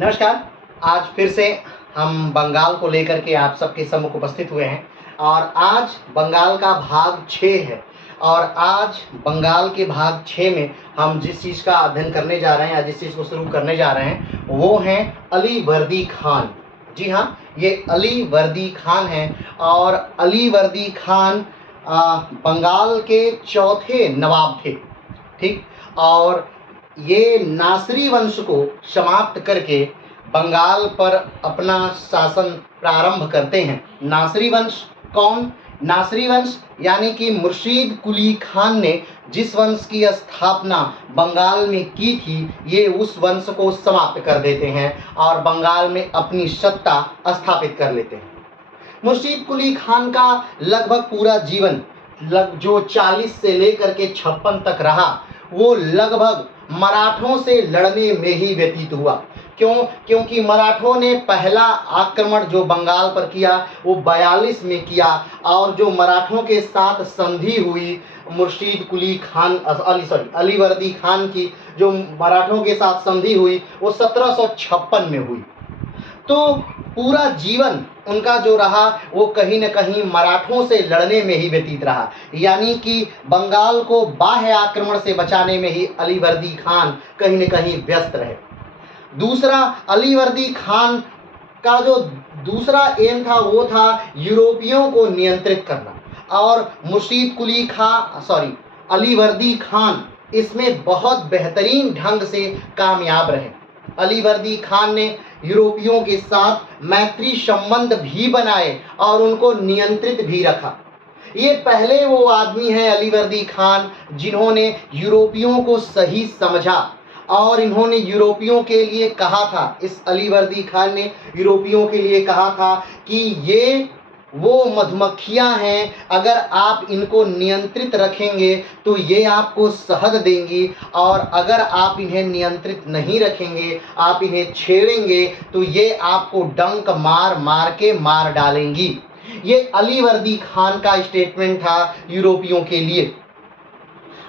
नमस्कार। आज फिर से हम बंगाल को लेकर के आप सबके सम्मुख उपस्थित हुए हैं और आज बंगाल का भाग 6 है। और आज बंगाल के भाग 6 में हम जिस चीज़ का अध्ययन करने जा रहे हैं या जिस चीज़ को शुरू करने जा रहे हैं वो हैं अली वर्दी खान। जी हाँ, ये अली वर्दी खान हैं और अली वर्दी खान बंगाल के चौथे नवाब थे। ठीक, और ये नासरी वंश को समाप्त करके बंगाल पर अपना शासन प्रारंभ करते हैं। नासरी वंश कौन? नासरी वंश यानी कि मुर्शीद कुली खान ने जिस वंश की स्थापना बंगाल में की थी, ये उस वंश को समाप्त कर देते हैं और बंगाल में अपनी सत्ता स्थापित कर लेते हैं। मुर्शीद कुली खान का लगभग पूरा जीवन जो 40 से लेकर के 56 तक रहा, वो लगभग मराठों से लड़ने में ही व्यतीत हुआ। क्यों? क्योंकि मराठों ने पहला आक्रमण जो बंगाल पर किया वो 42 में किया और जो मराठों के साथ संधि हुई मुर्शीद कुली खान अली वर्दी खान की, जो मराठों के साथ संधि हुई वो 1756 में हुई। तो पूरा जीवन उनका जो रहा वो कहीं न कहीं मराठों से लड़ने में ही व्यतीत रहा, यानी कि बंगाल को बाह्य आक्रमण से बचाने में ही अली वर्दी खान कहीं न कहीं व्यस्त रहे। दूसरा, अली वर्दी खान का जो दूसरा एम था वो था यूरोपियों को नियंत्रित करना, और अली वर्दी खान इसमें बहुत बेहतरीन ढंग से कामयाब रहे। अली वर्दी खान ने यूरोपियों के साथ मैत्री संबंध भी बनाए और उनको नियंत्रित भी रखा। ये पहले वो आदमी हैं अली वर्दी खान जिन्होंने यूरोपियों को सही समझा और इन्होंने यूरोपियों के लिए कहा था, इस अली वर्दी खान ने यूरोपियों के लिए कहा था कि ये वो मधुमक्खियां हैं, अगर आप इनको नियंत्रित रखेंगे तो ये आपको शहद देंगी, और अगर आप इन्हें नियंत्रित नहीं रखेंगे, आप इन्हें छेड़ेंगे तो ये आपको डंक मार मार के मार डालेंगी। ये अली वर्दी खान का स्टेटमेंट था यूरोपियों के लिए।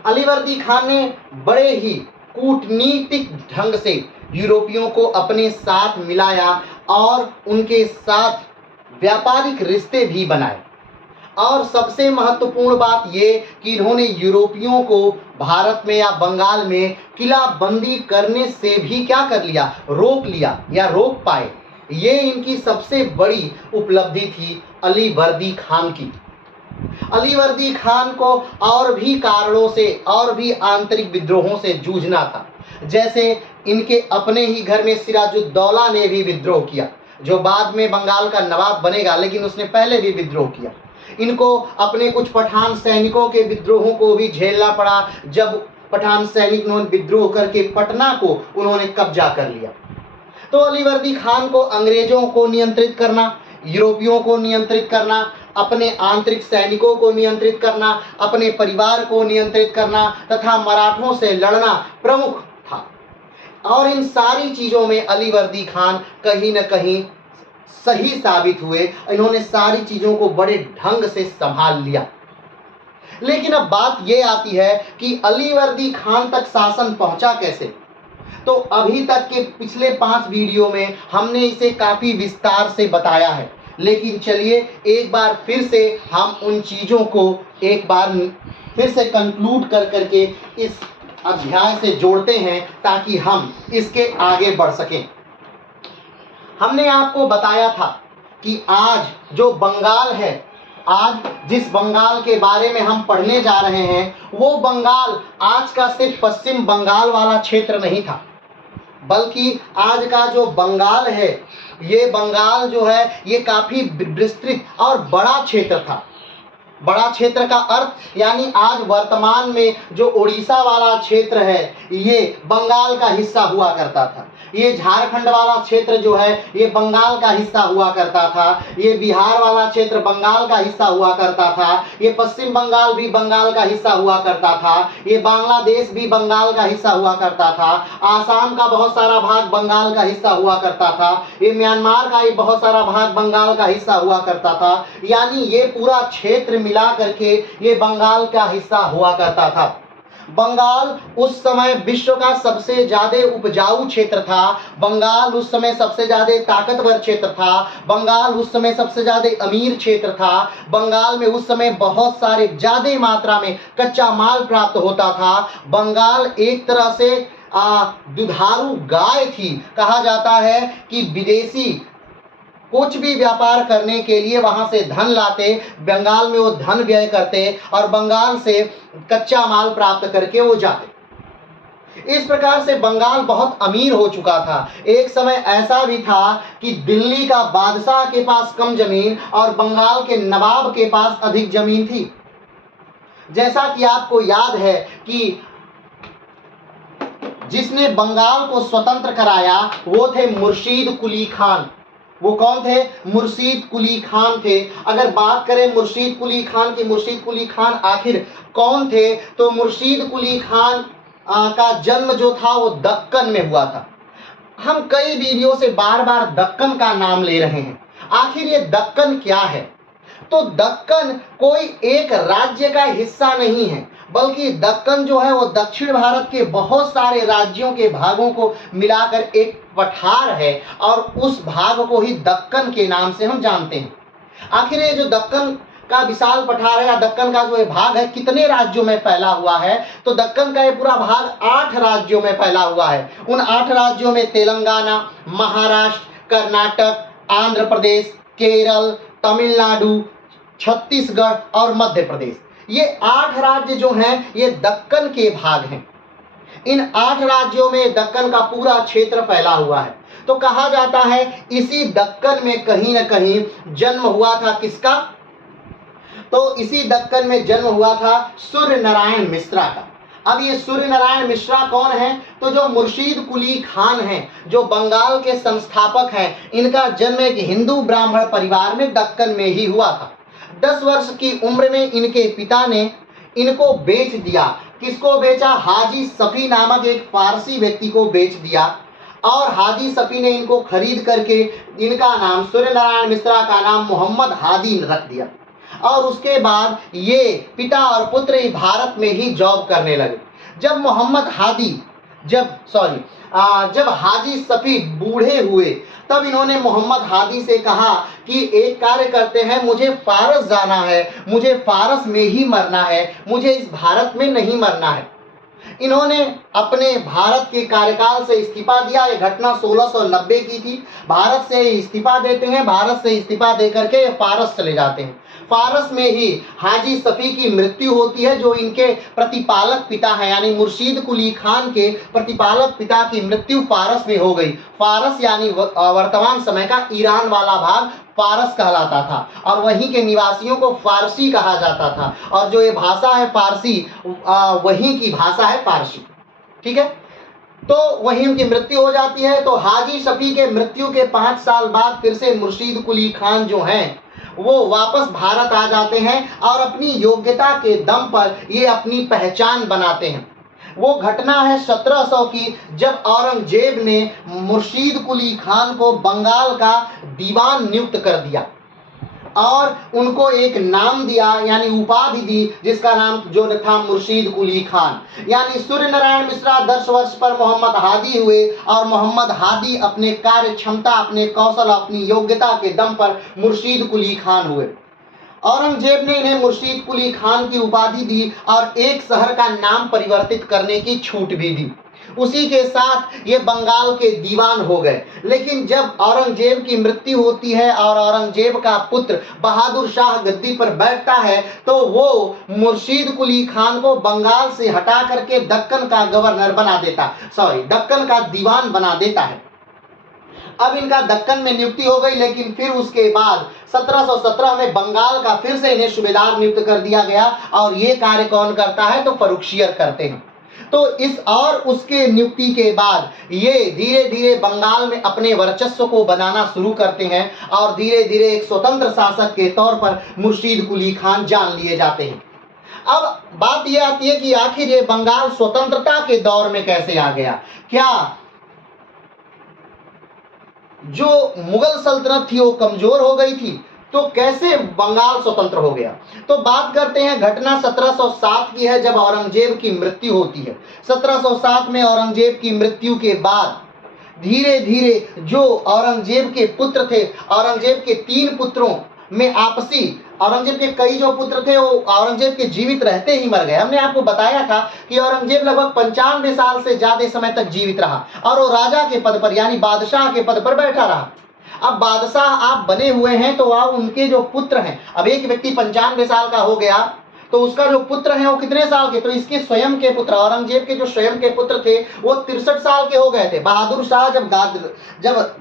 अली वर्दी खान ने बड़े ही कूटनीतिक ढंग से यूरोपियों को अपने साथ मिलाया और उनके साथ व्यापारिक रिश्ते भी बनाए। और सबसे महत्वपूर्ण बात ये कि इन्होंने यूरोपियों को भारत में या बंगाल में किलाबंदी करने से भी क्या कर लिया, रोक लिया या रोक पाए। ये इनकी सबसे बड़ी उपलब्धि थी अली वर्दी खान की। अली वर्दी खान को और भी कारणों से और भी आंतरिक विद्रोहों से जूझना था। जैसे इनके अपने ही घर में सिराजुद्दौला ने भी विद्रोह किया, जो बाद में बंगाल का नवाब बनेगा, लेकिन उसने पहले भी विद्रोह किया। इनको अपने कुछ पठान सैनिकों के विद्रोहों को भी झेलना पड़ा, जब पठान सैनिक ने विद्रोह करके पटना को उन्होंने कब्जा कर लिया। तो अली वर्दी खान को अंग्रेजों को नियंत्रित करना, यूरोपियों को नियंत्रित करना, अपने आंतरिक सैनिकों को नियंत्रित करना, अपने परिवार को नियंत्रित करना तथा मराठों से लड़ना प्रमुख था। और इन सारी चीज़ों में अली वर्दी खान कहीं न कहीं सही साबित हुए। इन्होंने सारी चीज़ों को बड़े ढंग से संभाल लिया। लेकिन अब बात ये आती है कि अली वर्दी खान तक शासन पहुंचा कैसे। तो अभी तक के पिछले 5 वीडियो में हमने इसे काफ़ी विस्तार से बताया है, लेकिन चलिए एक बार फिर से हम उन चीज़ों को एक बार फिर से कंक्लूड कर करके इस अध्याय से जोड़ते हैं ताकि हम इसके आगे बढ़ सकें। हमने आपको बताया था कि आज जो बंगाल है, आज जिस बंगाल के बारे में हम पढ़ने जा रहे हैं, वो बंगाल आज का सिर्फ पश्चिम बंगाल वाला क्षेत्र नहीं था, बल्कि आज का जो बंगाल है, ये बंगाल जो है ये काफ़ी विस्तृत और बड़ा क्षेत्र था। बड़ा क्षेत्र का अर्थ यानी आज वर्तमान में जो उड़ीसा वाला क्षेत्र है ये बंगाल का हिस्सा हुआ करता था। ये झारखंड वाला क्षेत्र जो है ये बंगाल का हिस्सा हुआ करता था। ये बिहार वाला क्षेत्र बंगाल का हिस्सा हुआ करता था। ये पश्चिम बंगाल भी बंगाल का हिस्सा हुआ करता था। ये बांग्लादेश भी बंगाल का हिस्सा हुआ करता था। आसाम का बहुत सारा भाग बंगाल का हिस्सा हुआ करता था। ये म्यांमार का ये बहुत सारा भाग बंगाल का हिस्सा हुआ करता था। यानी ये पूरा क्षेत्र मिला करके ये बंगाल का हिस्सा हुआ करता था। बंगाल उस समय विश्व का सबसे ज्यादा उपजाऊ क्षेत्र था। बंगाल उस समय सबसे ज्यादा ताकतवर क्षेत्र था। बंगाल उस समय सबसे ज्यादा अमीर क्षेत्र था। बंगाल में उस समय बहुत सारे ज्यादा मात्रा में कच्चा माल प्राप्त होता था। बंगाल एक तरह से दुधारू गाय थी। कहा जाता है कि विदेशी कुछ भी व्यापार करने के लिए वहां से धन लाते, बंगाल में वो धन व्यय करते और बंगाल से कच्चा माल प्राप्त करके वो जाते। इस प्रकार से बंगाल बहुत अमीर हो चुका था। एक समय ऐसा भी था कि दिल्ली का बादशाह के पास कम जमीन और बंगाल के नवाब के पास अधिक जमीन थी। जैसा कि आपको याद है कि जिसने बंगाल को स्वतंत्र कराया वो थे मुर्शीद कुली खान। वो कौन थे? मुर्शीद कुली खान थे। अगर बात करें मुर्शीद कुली खान की, मुर्शीद कुली खान आखिर कौन थे, तो मुर्शीद कुली खान का जन्म जो था वो दक्कन में हुआ था। हम कई वीडियो से बार बार दक्कन का नाम ले रहे हैं। आखिर ये दक्कन क्या है? तो दक्कन कोई एक राज्य का हिस्सा नहीं है, बल्कि दक्कन जो है वो दक्षिण भारत के बहुत सारे राज्यों के भागों को मिलाकर एक पठार है और उस भाग को ही दक्कन के नाम से हम जानते हैं। आखिर ये जो दक्कन का विशाल पठार है या दक्कन का जो ये भाग है कितने राज्यों में फैला हुआ है? तो दक्कन का ये पूरा भाग 8 राज्यों में फैला हुआ है। उन 8 राज्यों में तेलंगाना, महाराष्ट्र, कर्नाटक, आंध्र प्रदेश, केरल, तमिलनाडु, छत्तीसगढ़ और मध्य प्रदेश, ये 8 राज्य जो हैं ये दक्कन के भाग हैं। इन 8 राज्यों में दक्कन का पूरा क्षेत्र फैला हुआ है। तो कहा जाता है इसी दक्कन में कहीं न कहीं जन्म हुआ था किसका? तो इसी दक्कन में जन्म हुआ था सूर्य नारायण मिश्रा का। अब ये सूर्य नारायण मिश्रा कौन है? तो जो मुर्शीद कुली खान हैं, जो बंगाल के संस्थापक हैं, इनका जन्म एक हिंदू ब्राह्मण परिवार में दक्कन में ही हुआ था। 10 वर्ष की उम्र में इनके पिता ने इनको बेच दिया। किसको बेचा? हाजी सफी नामक एक फारसी व्यक्ति को बेच दिया और हाजी सफी ने इनको खरीद करके इनका नाम सूर्य नारायण मिश्रा का नाम मोहम्मद हादी रख दिया। और उसके बाद ये पिता और पुत्र भारत में ही जॉब करने लगे। जब मोहम्मद हादी जब हाजी सफी बूढ़े हुए तब इन्होंने मोहम्मद हादी से कहा कि एक कार्य करते हैं, मुझे फारस जाना है, मुझे फारस में ही मरना है, मुझे इस भारत में नहीं मरना है। इन्होंने अपने भारत के कार्यकाल से इस्तीफा दिया। ये घटना 1690 की थी। भारत से इस्तीफा देते हैं, भारत से इस्तीफा दे करके फारस चले जाते हैं। फारस में ही हाजी सफी की मृत्यु होती है, जो इनके प्रतिपालक पिता हैं, यानी मुर्शीद कुली खान के प्रतिपालक पिता की मृत्यु फारस में हो गई। फारस यानी वर्तमान समय का ईरान वाला भाग फारस कहलाता था और वहीं के निवासियों को फारसी कहा जाता था। और जो ये भाषा है फारसी, वहीं की भाषा है फारसी। ठीक है, तो वहीं उनकी मृत्यु हो जाती है। तो हाजी सफी के मृत्यु के 5 साल बाद फिर से मुर्शीद कुली खान जो हैं वो वापस भारत आ जाते हैं और अपनी योग्यता के दम पर ये अपनी पहचान बनाते हैं। वो घटना है 1700 की, जब औरंगजेब ने मुर्शीद कुली खान को बंगाल का दीवान नियुक्त कर दिया और उनको एक नाम दिया, यानी उपाधि दी, जिसका नाम जो था मुर्शीद कुली खान। यानी सूर्य नारायण मिश्रा 10 वर्ष पर मोहम्मद हादी हुए और मोहम्मद हादी अपने कार्य क्षमता, अपने कौशल, अपनी योग्यता के दम पर मुर्शीद कुली खान हुए। औरंगजेब ने इन्हें मुर्शीद कुली खान की उपाधि दी और एक शहर का नाम परिवर्तित करने की छूट भी दी। उसी के साथ ये बंगाल के दीवान हो गए। लेकिन जब औरंगजेब की मृत्यु होती है और औरंगजेब का पुत्र बहादुर शाह गद्दी पर बैठता है, तो वो मुर्शीद कुली खान को बंगाल से हटा करके दक्कन का गवर्नर बना देता, दक्कन का दीवान बना देता है। अब इनका दक्कन में नियुक्ति हो गई, लेकिन फिर उसके बाद 1717 में बंगाल का फिर से इन्हें सूबेदार नियुक्त कर दिया गया और ये कार्य कौन करता है? तो फर्रुखसियर करते हैं। तो इस और उसके नियुक्ति के बाद ये धीरे धीरे बंगाल में अपने वर्चस्व को बनाना शुरू करते हैं और धीरे धीरे एक स्वतंत्र शासक के तौर पर मुर्शीद कुली खान जान लिए जाते हैं। अब बात यह आती है कि आखिर ये बंगाल स्वतंत्रता के दौर में कैसे आ गया? क्या जो मुगल सल्तनत थी वो कमजोर हो गई थी? तो कैसे बंगाल स्वतंत्र हो गया? तो बात करते हैं, घटना 1707 की है जब औरंगजेब की मृत्यु होती है। 1707 में औरंगजेब की मृत्यु के बाद धीरे धीरे जो औरंगजेब के पुत्र थे, औरंगजेब के 3 पुत्रों में आपसी, औरंगजेब के कई जो पुत्र थे वो औरंगजेब के जीवित रहते ही मर गए। हमने आपको बताया था कि औरंगजेब लगभग 95 साल से ज्यादा समय तक जीवित रहा और वो राजा के पद पर यानी बादशाह के पद पर बैठा रहा। अब बादशाह आप बने हुए हैं तो आप उनके जो पुत्र हैं, अब एक व्यक्ति 95 साल का हो गया तो उसका जो पुत्र है वो कितने साल के? तो इसके स्वयं के पुत्र, औरंगजेब के जो स्वयं के पुत्र थे वो 63 साल के हो गए थे। बहादुर शाह जब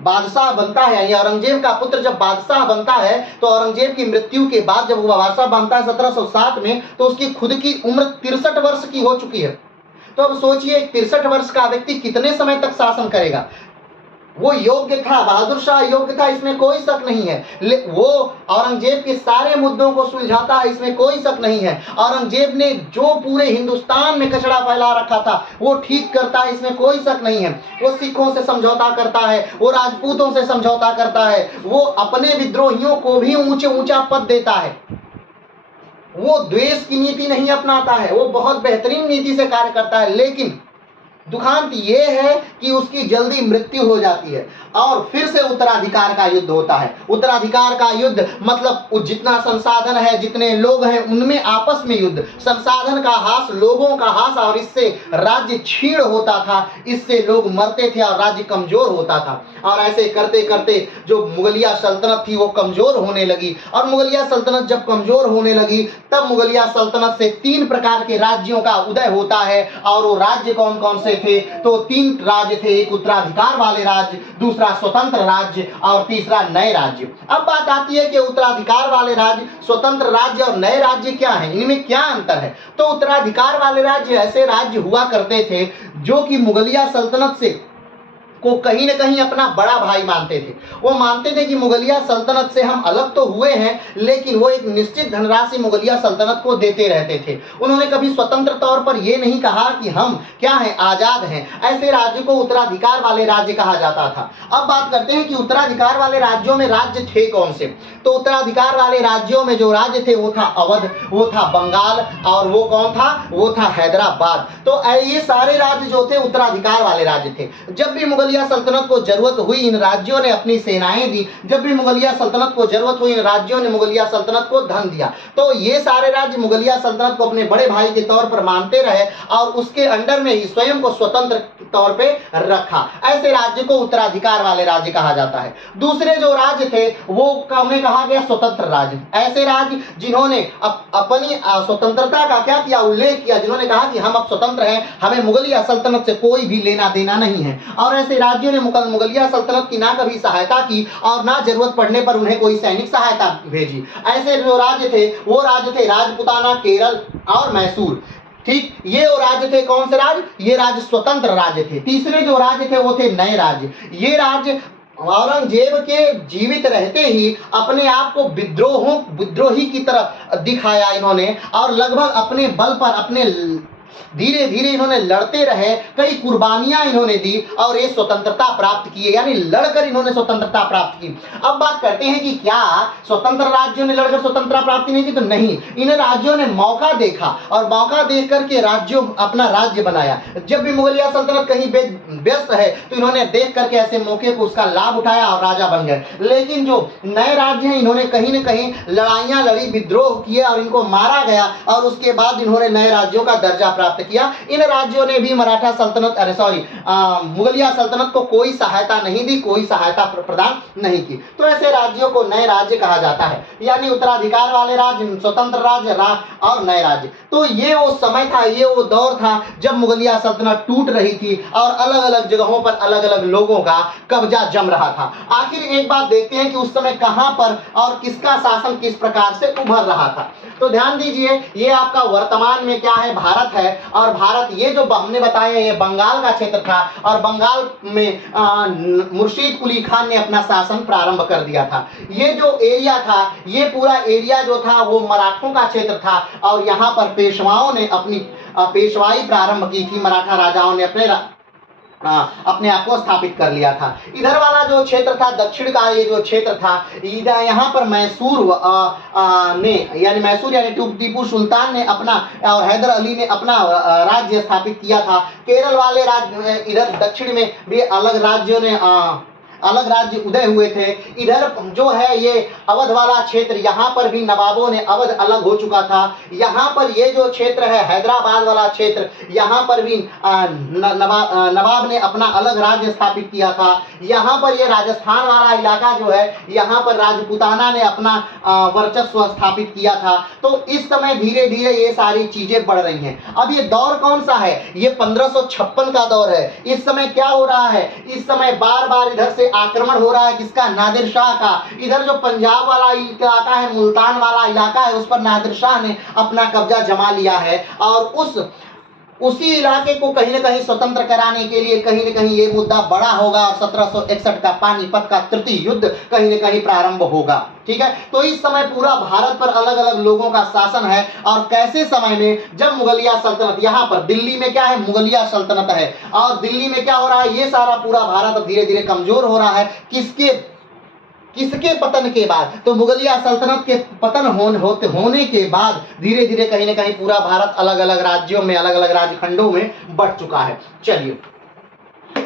बादशाह बनता है, या औरंगजेब का पुत्र जब बादशाह बनता है, तो औरंगजेब की मृत्यु के बाद जब वो बादशाह बनता है 1707 में, तो उसकी खुद की उम्र 63 वर्ष की हो चुकी है। तो अब सोचिए 63 वर्ष का व्यक्ति कितने समय तक शासन करेगा? वो योग्य था, बहादुर शाह योग्य था, इसमें कोई शक नहीं है। वो औरंगजेब के सारे मुद्दों को सुलझाता है, इसमें कोई शक नहीं है। औरंगजेब ने जो पूरे हिंदुस्तान में कचरा फैला रखा था वो ठीक करता है, इसमें कोई शक नहीं है। वो सिखों से समझौता करता है, वो राजपूतों से समझौता करता है, वो अपने विद्रोहियों को भी ऊंचे ऊंचा पद देता है। वो द्वेष की नीति नहीं अपनाता है, वो बहुत बेहतरीन नीति से कार्य करता है। लेकिन दुखांत ये है कि उसकी जल्दी मृत्यु हो जाती है और फिर से उत्तराधिकार का युद्ध होता है। उत्तराधिकार का युद्ध मतलब जितना संसाधन है, जितने लोग हैं, उनमें आपस में युद्ध, संसाधन का हास, लोगों का हास, और इससे राज्य क्षीण होता था, इससे लोग मरते थे और राज्य कमजोर होता था। और ऐसे करते करते जो मुगलिया सल्तनत थी वो कमजोर होने लगी, और मुगलिया सल्तनत जब कमजोर होने लगी तब मुगलिया सल्तनत से 3 प्रकार के राज्यों का उदय होता है। और वो राज्य कौन कौन से थे? तो 3 राज्य थे, एक उत्तराधिकार वाले राज्य, दूसरा स्वतंत्र राज्य और तीसरा नए राज्य। अब बात आती है कि उत्तराधिकार वाले राज्य, स्वतंत्र राज्य और नए राज्य क्या है, इनमें क्या अंतर है? तो उत्तराधिकार वाले राज्य ऐसे राज्य हुआ करते थे जो कि मुगलिया सल्तनत से को कहीं न कहीं अपना बड़ा भाई मानते थे। वो मानते थे कि मुगलिया सल्तनत से हम अलग तो हुए हैं, लेकिन वो एक निश्चित धनराशि मुगलिया सल्तनत को देते रहते थे। उन्होंने कभी स्वतंत्र तौर पर ये नहीं कहा कि हम क्या हैं, आजाद हैं। ऐसे राज्य को उत्तराधिकार वाले राज्य कहा जाता था। अब बात करते हैं कि उत्तराधिकार वाले राज्यों में राज्य थे कौन से? तो उत्तराधिकार वाले राज्यों में जो राज्य थे वो था अवध, वो था बंगाल, और वो कौन था? वो था हैदराबाद। तो ये सारे राज्य जो थे उत्तराधिकार वाले राज्य थे। जब भी मुगलिया सल्तनत को जरूरत हुई इन राज्यों ने अपनी सेनाएं दी, जब भी मुगलिया सल्तनत को जरूरत हुई इन राज्यों ने मुगलिया सल्तनत को धन दिया। तो ये सारे राज्य मुगलिया सल्तनत को अपने बड़े भाई के तौर पर मानते रहे और उसके अंडर में ही स्वयं को स्वतंत्र तौर पे रखा। ऐसे राज्य को उत्तराधिकार वाले राज्य कहा जाता है। दूसरे जो राज्य थे वो उन्हें कहा गया स्वतंत्र राज्य। ऐसे राज्य जिन्होंने अपनी स्वतंत्रता का क्या किया, उल्लेख किया, जिन्होंने कहा कि हम अब स्वतंत्र हैं, हमें मुगलिया सल्तनत से कोई भी लेना देना नहीं है। और ऐसे राज्यों ने मुगलिया सल्तनत की ना कभी सहायता की और ना जरूरत पड़ने पर उन्हें कोई सैनिक सहायता भेजी। ऐसे जो राज्य थे वो राज्य थे राजपुताना, केरल और मैसूर। ठीक, ये वो राज्य थे। कौन से राज्य? ये राज्य स्वतंत्र राज्य थे। तीसरे जो राज्य थे वो थे नए राज्य। ये राज्य औरंगजेब के जीवित रहते ही अपने आप को विद्रोही की तरह दिखाया इन्होंने, और लगभग अपने बल पर अपने धीरे धीरे इन्होंने लड़ते रहे, कई कुर्बानियां इन्होंने दी और ये स्वतंत्रता प्राप्त किए, यानी लड़कर इन्होंने स्वतंत्रता प्राप्त की। अब बात करते हैं कि क्या स्वतंत्र राज्यों ने लड़कर स्वतंत्रता प्राप्ति नहीं की? तो नहीं, इन राज्यों ने मौका देखा और मौका देख करके राज्यों अपना राज्य बनाया। जब भी मुगलिया सल्तनत कहीं व्यस्त है तो इन्होंने देख करके ऐसे मौके को उसका लाभ उठाया और राजा बन गए। लेकिन जो नए राज्य हैं इन्होंने कहीं न कहीं लड़ाइयां लड़ी, विद्रोह किए और इनको मारा गया, और उसके बाद इन्होंने नए राज्यों का दर्जा प्राप्त किया। इन राज्यों ने भी मराठा सल्तनत मुगलिया सल्तनत को कोई सहायता नहीं दी, कोई सहायता प्रदान नहीं की। तो ऐसे राज्यों को नए राज्य कहा जाता है, यानी उत्तराधिकार वाले राज्य, स्वतंत्र राज्य और नए राज्य। तो ये वो समय था, ये वो दौर था जब मुगलिया सल्तनत टूट रही थी और अलग अलग जगहों पर अलग अलग लोगों का कब्जा जम रहा था। आखिर एक बात देखते हैं कि उस समय कहां पर और किसका शासन किस प्रकार से उभर रहा था। तो ध्यान दीजिए, ये आपका वर्तमान में क्या है, भारत है। और भारत, ये जो हमने बताया ये बंगाल का क्षेत्र था, और बंगाल में मुर्शीद कुली खान ने अपना शासन प्रारंभ कर दिया था। ये जो एरिया था, ये पूरा एरिया जो था वो मराठों का क्षेत्र था, और यहाँ पर पेशवाओं ने अपनी पेशवाई प्रारंभ की थी। मराठा राजाओं ने अपने अपने आप को स्थापित कर लिया था। इधर वाला जो क्षेत्र था, दक्षिण का ये जो क्षेत्र था, यहाँ पर मैसूर ने यानी मैसूर यानी टीपू सुल्तान ने अपना और हैदर अली ने अपना राज्य स्थापित किया था। केरल वाले राज्य इधर दक्षिण में भी अलग राज्यों ने अलग राज्य उदय हुए थे। इधर जो है ये अवध वाला क्षेत्र, यहाँ पर भी नवाबों ने अवध अलग हो चुका था। यहाँ पर ये जो क्षेत्र है हैदराबाद वाला क्षेत्र, यहाँ पर भी नवाब ने अपना अलग राज्य स्थापित किया था। यहाँ पर ये राजस्थान वाला इलाका जो है, यहाँ पर राजपूताना ने अपना वर्चस्व स्थापित किया था। तो इस समय धीरे धीरे ये सारी चीजें बढ़ रही हैं। अब ये दौर कौन सा है? ये 1556 का दौर है। इस समय क्या हो रहा है? इस समय बार बार इधर से आक्रमण हो रहा है। किसका? नादिर शाह का। इधर जो पंजाब वाला इलाका है, मुल्तान वाला इलाका है, उस पर नादिर शाह ने अपना कब्जा जमा लिया है और उसी इलाके को कहीं ना कहीं स्वतंत्र कराने के लिए कहीं ना कहीं ये मुद्दा बड़ा होगा और 1761 का पानीपत का तृतीय युद्ध कहीं ना कहीं प्रारंभ होगा। ठीक है, तो इस समय पूरा भारत पर अलग अलग लोगों का शासन है। और कैसे समय में? जब मुगलिया सल्तनत, यहाँ पर दिल्ली में क्या है? मुगलिया सल्तनत है। और दिल्ली में क्या हो रहा है? ये सारा पूरा भारत धीरे धीरे कमजोर हो रहा है। किसके पतन के बाद? तो मुगलिया सल्तनत के पतन होने के बाद धीरे धीरे कहीं ना कहीं पूरा भारत अलग अलग राज्यों में, अलग अलग राज्यखंडों में बढ़ चुका है। चलिए,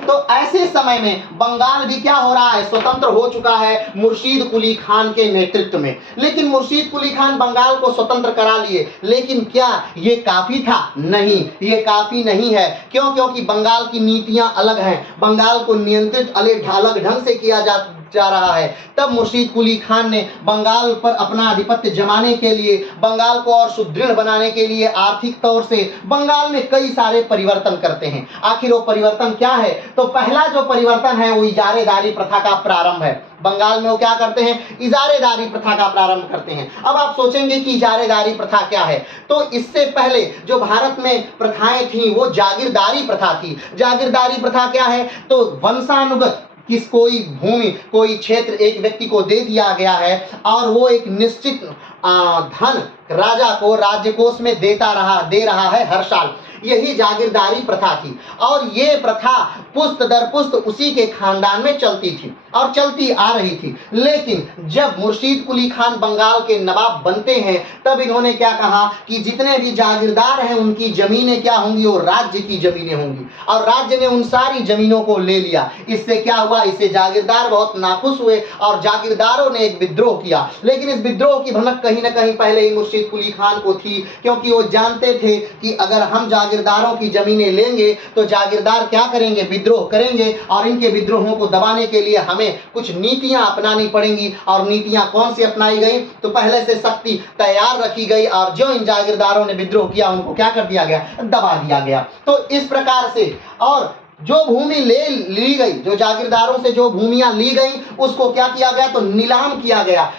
तो ऐसे समय में बंगाल भी क्या हो रहा है? स्वतंत्र हो चुका है मुर्शीद कुली खान के नेतृत्व में। लेकिन मुर्शीद कुली खान बंगाल को स्वतंत्र करा लिए, लेकिन क्या ये काफी था? नहीं, ये काफी नहीं है। क्यों? क्योंकि बंगाल की नीतियां अलग हैं। बंगाल को नियंत्रित अलग ढंग से किया जा रहा है। तब मुर्शीद कुली खान ने बंगाल पर अपना आधिपत्य जमाने के लिए, बंगाल को और सुदृढ़ बनाने के लिए आर्थिक तौर से बंगाल में कई सारे परिवर्तन करते हैं। आखिर वो परिवर्तन क्या है? तो पहला जो परिवर्तन है वो इजारेदारी प्रथा का प्रारंभ है। बंगाल में वो क्या करते हैं? इजारेदारी प्रथा का प्रारंभ करते हैं। अब आप सोचेंगे कि इजारेदारी प्रथा क्या है, तो इससे पहले जो भारत में प्रथाएं थी वो जागीरदारी प्रथा थी। जागीरदारी प्रथा क्या है? तो वंशानुगत कोई भूमि, कोई क्षेत्र एक व्यक्ति को दे दिया गया है और वो एक निश्चित धन राजा को राज्य कोष में दे रहा है हर साल। यही जागीरदारी प्रथा थी और ये प्रथा पुस्त दर पुस्त उसी के खानदान में चलती थी और चलती आ रही थी। लेकिन जब मुर्शीद कुली खान बंगाल के नवाब बनते हैं तब इन्होंने क्या कहा कि जितने भी जागीरदार हैं उनकी जमीनें क्या होंगी? वो राज्य की जमीनें होंगी। और राज्य ने उन सारी जमीनों को ले लिया। इससे क्या हुआ? इससे जागीरदार बहुत नाखुश हुए और जागीरदारों ने एक विद्रोह किया। लेकिन इस विद्रोह की भनक कहीं ना कहीं पहले ही मुर्शीद कुली खान को थी, क्योंकि वो जानते थे कि अगर हम जागीरदारों की जमीनें लेंगे तो जागीरदार क्या करेंगे? विद्रोह करेंगे और इनके विद्रोहों को दबाने के लिए हमें कुछ नीतियां अपनानी पड़ेंगी। और नीतियां कौन सी अपनाई गई? तो पहले से शक्ति तैयार रखी गई और जो इन जागीरदारों ने विद्रोह किया उनको क्या कर दिया गया? दबा दिया गया। तो इस प्रकार से और जो भूमि ली गई, जो जागीरदारों से जो भूमियां ली गई उसको क्या किया गया? तो नीलाम किया गया।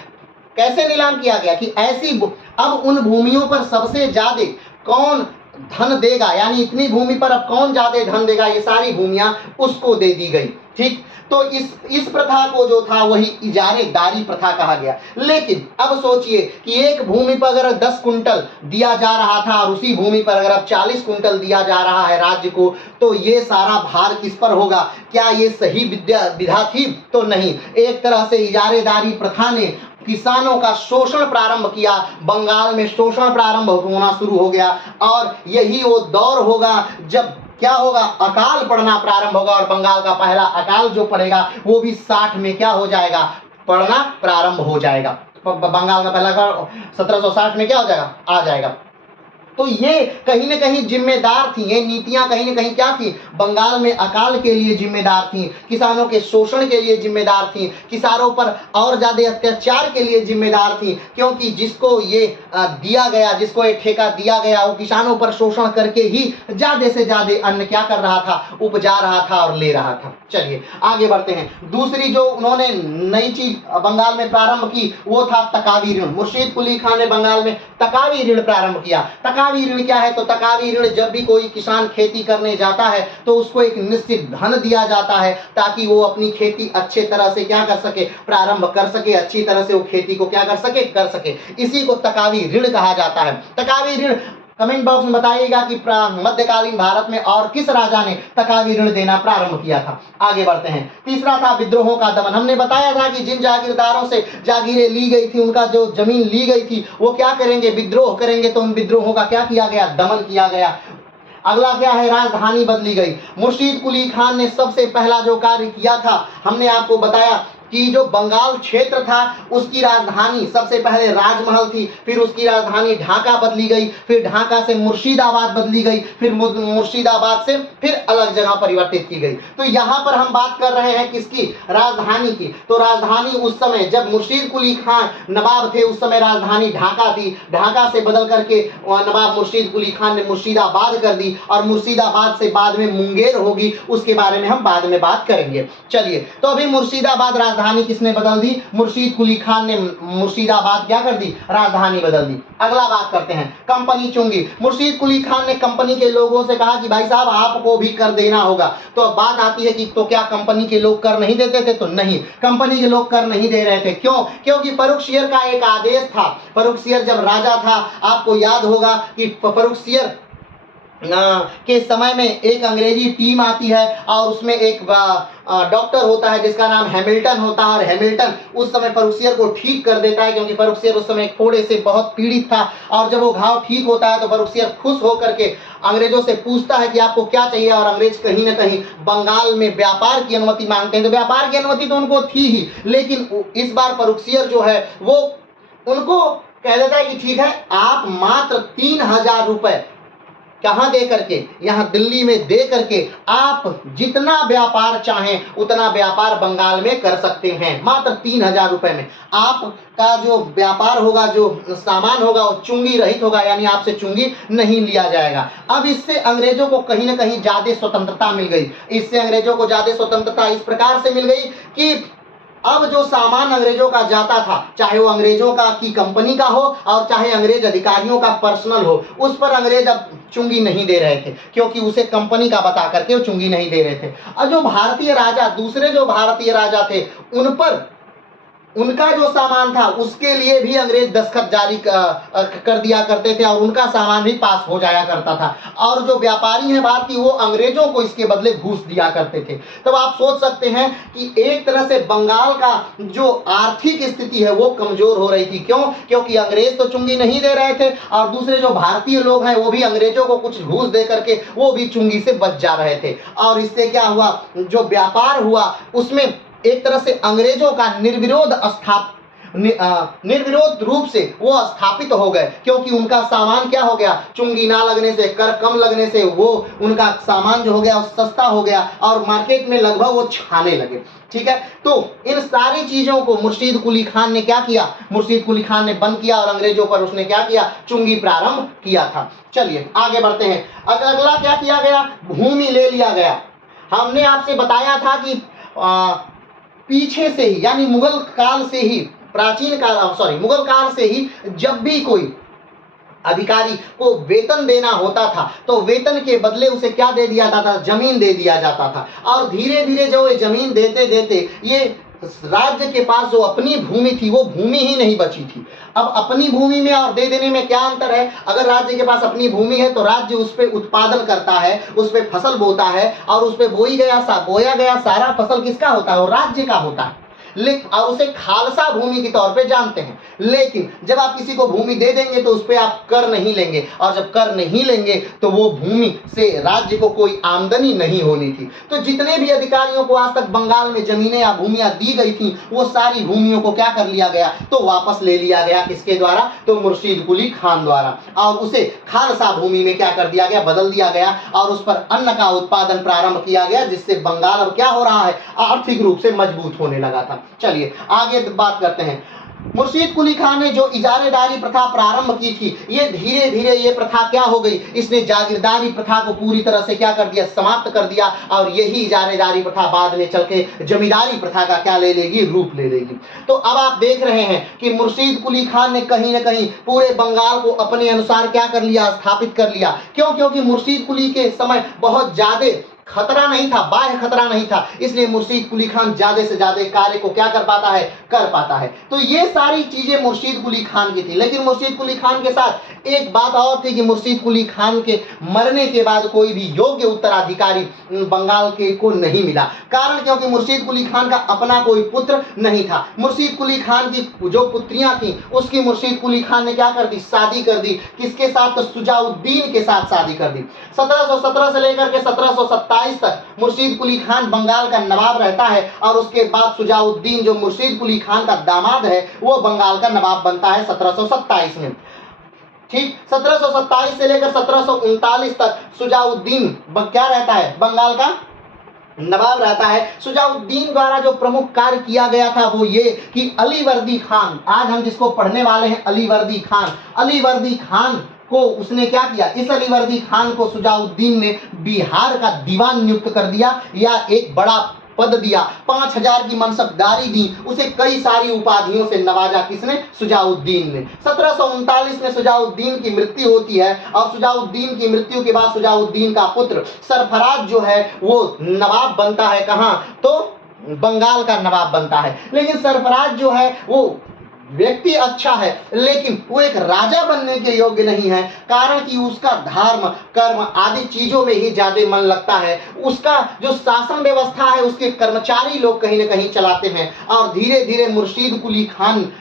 कैसे नीलाम किया गया? कि ऐसी अब उन भूमियों पर सबसे ज्यादा कौन धन देगा, यानी इतनी भूमि पर अब कौन ज्यादा धन देगा, ये सारी भूमियां उसको दे दी गई। ठीक, तो इस प्रथा को जो था वही इजारेदारी प्रथा कहा गया। लेकिन अब सोचिए कि एक भूमि पर अगर 10 कुंटल दिया जा रहा था और उसी भूमि पर अगर अब 40 कुंटल दिया जा रहा है राज्य को, तो ये सारा भार किस पर होगा? क्या ये सही विधा थी? तो नहीं। एक तरह से इजारेदारी प्रथा ने किसानों का शोषण प्रारंभ किया। बंगाल में शोषण प्रारंभ होना शुरू हो गया और यही वो दौर होगा जब क्या होगा? अकाल पड़ना प्रारंभ होगा। और बंगाल का पहला अकाल जो पड़ेगा वो भी 60 में क्या हो जाएगा? पड़ना प्रारंभ हो जाएगा। बंगाल का पहला अकाल 1760 में क्या हो जाएगा? आ जाएगा। तो ये कहीं ना कहीं जिम्मेदार थी, ये नीतियां कहीं ना कहीं क्या थी? बंगाल में अकाल के लिए जिम्मेदार थी, किसानों के शोषण के लिए जिम्मेदार थी, किसानों पर और ज्यादा अत्याचार के लिए जिम्मेदार थी। क्योंकि जिसको ये दिया गया, जिसको ये ठेका दिया गया, वो किसानों पर शोषण करके ही ज्यादा से ज्यादा अन्न क्या कर रहा था? उपजा रहा था और ले रहा था। चलिए आगे बढ़ते हैं। दूसरी जो उन्होंने नई चीज बंगाल में प्रारंभ की वो था तकावी ऋण। मुर्शीद कुली खान ने बंगाल में तकावी ऋण प्रारंभ किया। तकावी ऋण क्या है? तो तकावी ऋण, जब भी कोई किसान खेती करने जाता है तो उसको एक निश्चित धन दिया जाता है ताकि वो अपनी खेती अच्छे तरह से क्या कर सके? प्रारंभ कर सके, अच्छी तरह से वो खेती को क्या कर सके? इसी को तकावी ऋण कहा जाता है। तकावी ऋण कमेंट बॉक्स में बताइएगा कि मध्यकालीन भारत में और किस राजा ने तकावी ऋण देना प्रारंभ किया था। आगे बढ़ते हैं। तीसरा था विद्रोहों का दमन। हमने बताया था कि जिन जागीरदारों से जागीरें ली गई थी, उनका जो जमीन ली गई थी, वो क्या करेंगे, विद्रोह करेंगे। तो उन विद्रोहों का क्या किया गया, दमन किया गया। अगला क्या है, राजधानी बदली गई। मुर्शीद कुली खान ने सबसे पहला जो कार्य किया था, हमने आपको बताया कि जो बंगाल क्षेत्र था उसकी राजधानी सबसे पहले राजमहल थी, फिर उसकी राजधानी ढाका बदली गई, फिर ढाका से मुर्शिदाबाद बदली गई, फिर मुर्शिदाबाद से फिर अलग जगह परिवर्तित की गई। तो यहाँ पर हम बात कर रहे हैं किसकी, राजधानी की। तो राजधानी उस समय जब मुर्शीद कुली खान नवाब थे उस समय राजधानी ढाका थी। ढाका से बदल करके नवाब मुर्शीद कुली खान ने मुर्शिदाबाद कर दी, और मुर्शिदाबाद से बाद में मुंगेर होगी, उसके बारे में हम बाद में बात करेंगे। चलिए, तो अभी मुर्शिदाबाद राजधानी किसने बदल दी, मुर्शीद कुली खान ने मुर्शिदाबाद क्या कर दी, राजधानी बदल दी। अगला बात करते हैं, कंपनी चुंगी। मुर्शीद कुली खान ने कंपनी के लोगों से कहा कि भाई साहब आपको भी कर देना होगा। तो अब बात आती है कि तो क्या कंपनी के लोग कर नहीं देते थे, तो नहीं, कंपनी के लोग कर नहीं दे रहे थे। क्यों, क्योंकि फर्रुखसियर का एक आदेश था। फर्रुखसियर जब राजा था, आपको याद होगा कि फर्रुखसियर के समय में एक अंग्रेजी टीम आती है और उसमें एक डॉक्टर होता है जिसका नाम हैमिल्टन होता है, और हैमिल्टन उस समय फर्रुखसियर को ठीक कर देता है, क्योंकि फर्रुखसियर उस समय एक फोड़े से बहुत पीड़ित था। और जब वो घाव ठीक होता है तो फर्रुखसियर खुश होकर के अंग्रेजों से पूछता है कि आपको क्या चाहिए, और अंग्रेज कहीं ना कहीं बंगाल में व्यापार की अनुमति मांगते हैं। तो व्यापार की अनुमति तो उनको थी ही, लेकिन इस बार फर्रुखसियर जो है वो उनको कह देता है कि ठीक है, आप मात्र 3000 रुपए कहाँ दे करके, यहाँ दिल्ली में दे करके आप जितना व्यापार चाहें उतना व्यापार बंगाल में कर सकते हैं। मात्र 3000 रुपए में आपका जो व्यापार होगा, जो सामान होगा, वो चुंगी रहित होगा, यानी आपसे चुंगी नहीं लिया जाएगा। अब इससे अंग्रेजों को कहीं ना कहीं ज्यादा स्वतंत्रता मिल गई। इससे अंग्रेजों को ज्यादा स्वतंत्रता इस प्रकार से मिल गई कि अब जो सामान अंग्रेजों का जाता था, चाहे वो अंग्रेजों का की कंपनी का हो और चाहे अंग्रेज अधिकारियों का पर्सनल हो, उस पर अंग्रेज अब चुंगी नहीं दे रहे थे, क्योंकि उसे कंपनी का बता करके वो चुंगी नहीं दे रहे थे। और जो भारतीय राजा, दूसरे जो भारतीय राजा थे, उन पर उनका जो सामान था उसके लिए भी अंग्रेज दस्तखत जारी कर दिया करते थे, और उनका सामान भी पास हो जाया करता था। और जो व्यापारी हैं भारतीय, वो अंग्रेजों को इसके बदले घूस दिया करते थे। तब आप सोच सकते हैं कि एक तरह से बंगाल का जो आर्थिक स्थिति है वो कमजोर हो रही थी। क्यों, क्योंकि अंग्रेज तो चुंगी नहीं दे रहे थे, और दूसरे जो भारतीय लोग हैं वो भी अंग्रेजों को कुछ घूस दे करके वो भी चुंगी से बच जा रहे थे। और इससे क्या हुआ, जो व्यापार हुआ उसमें एक तरह से अंग्रेजों का निर्विरोध रूप से वो स्थापित हो गए, क्योंकि उनका सामान क्या हो गया, चुंगी ना लगने से, कर कम लगने से वो उनका सामान जो हो गया सस्ता हो गया, और मार्केट में लगभग वो छाने लगे। ठीक है, तो इन सारी चीजों को मुर्शीद कुली खान ने क्या किया, मुर्शीद कुली खान ने बंद किया, और अंग्रेजों पर उसने क्या किया, चुंगी प्रारंभ किया था। चलिए आगे बढ़ते हैं। अगला क्या किया गया, भूमि ले लिया गया। हमने आपसे बताया था कि पीछे से ही, यानी मुगल काल से ही, मुगल काल से ही जब भी कोई अधिकारी को वेतन देना होता था तो वेतन के बदले उसे क्या दे दिया जाता था, जमीन दे दिया जाता था। और धीरे धीरे जो ये जमीन देते देते ये राज्य के पास जो अपनी भूमि थी वो भूमि ही नहीं बची थी। अब अपनी भूमि में और दे देने में क्या अंतर है, अगर राज्य के पास अपनी भूमि है तो राज्य उस पर उत्पादन करता है, उस पर फसल बोता है, और उस पर बोया गया सारा फसल किसका होता है, वो राज्य का होता है। और उसे खालसा भूमि के तौर पे जानते हैं। लेकिन जब आप किसी को भूमि दे देंगे तो उस पर आप कर नहीं लेंगे, और जब कर नहीं लेंगे तो वो भूमि से राज्य को कोई आमदनी नहीं होनी थी। तो जितने भी अधिकारियों को आज तक बंगाल में जमीनें या भूमियां दी गई थी, वो सारी भूमियों को क्या कर लिया गया, तो वापस ले लिया गया। किसके द्वारा, तो मुर्शीद कुली खान द्वारा, और उसे खालसा भूमि में क्या कर दिया गया, बदल दिया गया, और उस पर अन्न का उत्पादन प्रारंभ किया गया, जिससे बंगाल अब क्या हो रहा है, आर्थिक रूप से मजबूत होने लगा था। चलिए आगे बात करते हैं। मुर्शीद कुली खान ने जो इजारेदारी प्रथा प्रारंभ की थी, ये धीरे धीरे ये प्रथा क्या हो गई, इसने जागीरदारी प्रथा को पूरी तरह से क्या कर दिया, समाप्त कर दिया। और यही इजारेदारी प्रथा बाद में चल के जमींदारी प्रथा का क्या ले लेगी, रूप ले लेगी। तो अब आप देख रहे हैं कि मुर्शीद कुली खान ने कहीं ना कहीं पूरे बंगाल को अपने अनुसार क्या कर लिया, स्थापित कर लिया। क्यों, क्योंकि मुर्शीद कुली के समय बहुत ज्यादा खतरा नहीं था, बाह्य खतरा नहीं था, इसलिए मुर्शीद कुली खान ज्यादा से ज्यादा कार्य को क्या कर पाता है, कर पाता है। तो ये सारी चीजें मुर्शीद कुली खान की थी। लेकिन मुर्शीद कुली खान के साथ एक बात और थी कि मुर्शीद कुली खान के मरने के बाद कोई भी योग्य उत्तराधिकारी बंगाल के को नहीं मिला। कारण क्योंकि मुर्शीद कुली खान का अपना कोई पुत्र नहीं था। मुर्शीद कुली खान की जो पुत्रियां थी उसकी मुर्शीद कुली खान ने क्या कर दी, शादी कर दी। किसके साथ, तो शुजाउद्दीन के साथ शादी कर दी। 1717 से लेकर के 1727 तक मुर्शीद कुली खान बंगाल का नवाब रहता है और उसके बाद शुजाउद्दीन जो मुर्शीद कुली खान का दामाद है वो बंगाल का नवाब बनता है 1727 में। ठीक, 1727 से लेकर 1739 तक शुजाउद्दीन क्या रहता है, बंगाल का नवाब रहता है। शुजाउद्दीन द्वारा जो प्रमुख कार्य किया गया था वो ये कि अलीवर्दी खान, आज हम जिसको पढ़ने वाले हैं अलीवर्दी खान, अलीवर्दी खान को उसने क्या किया, इस अलीवर्दी खान को शुजाउद्दीन ने बिहार का दीवान नियुक्त कर दिया या एक बड़ा पद दिया, 5000 की मनसबदारी दी, उसे कई सारी उपाधियों से नवाजा। किसने, शुजाउद्दीन ने। 1739 में शुजाउद्दीन की मृत्यु होती है और शुजाउद्दीन की मृत्यु के बाद शुजाउद्दीन का पुत्र सरफराज जो है वो नवाब बनता है। कहाँ, तो बंगाल का नवाब बनता है। लेकिन सरफराज जो है वो व्यक्ति अच्छा है लेकिन वो एक राजा बनने के योग्य नहीं है। कारण कि उसका धर्म, कर्म आदि चीजों में ही ज्यादा मन लगता है। उसका जो शासन व्यवस्था है उसके कर्मचारी लोग कहीं ना कहीं चलाते हैं। और धीरे धीरे मुर्शीद कुली खान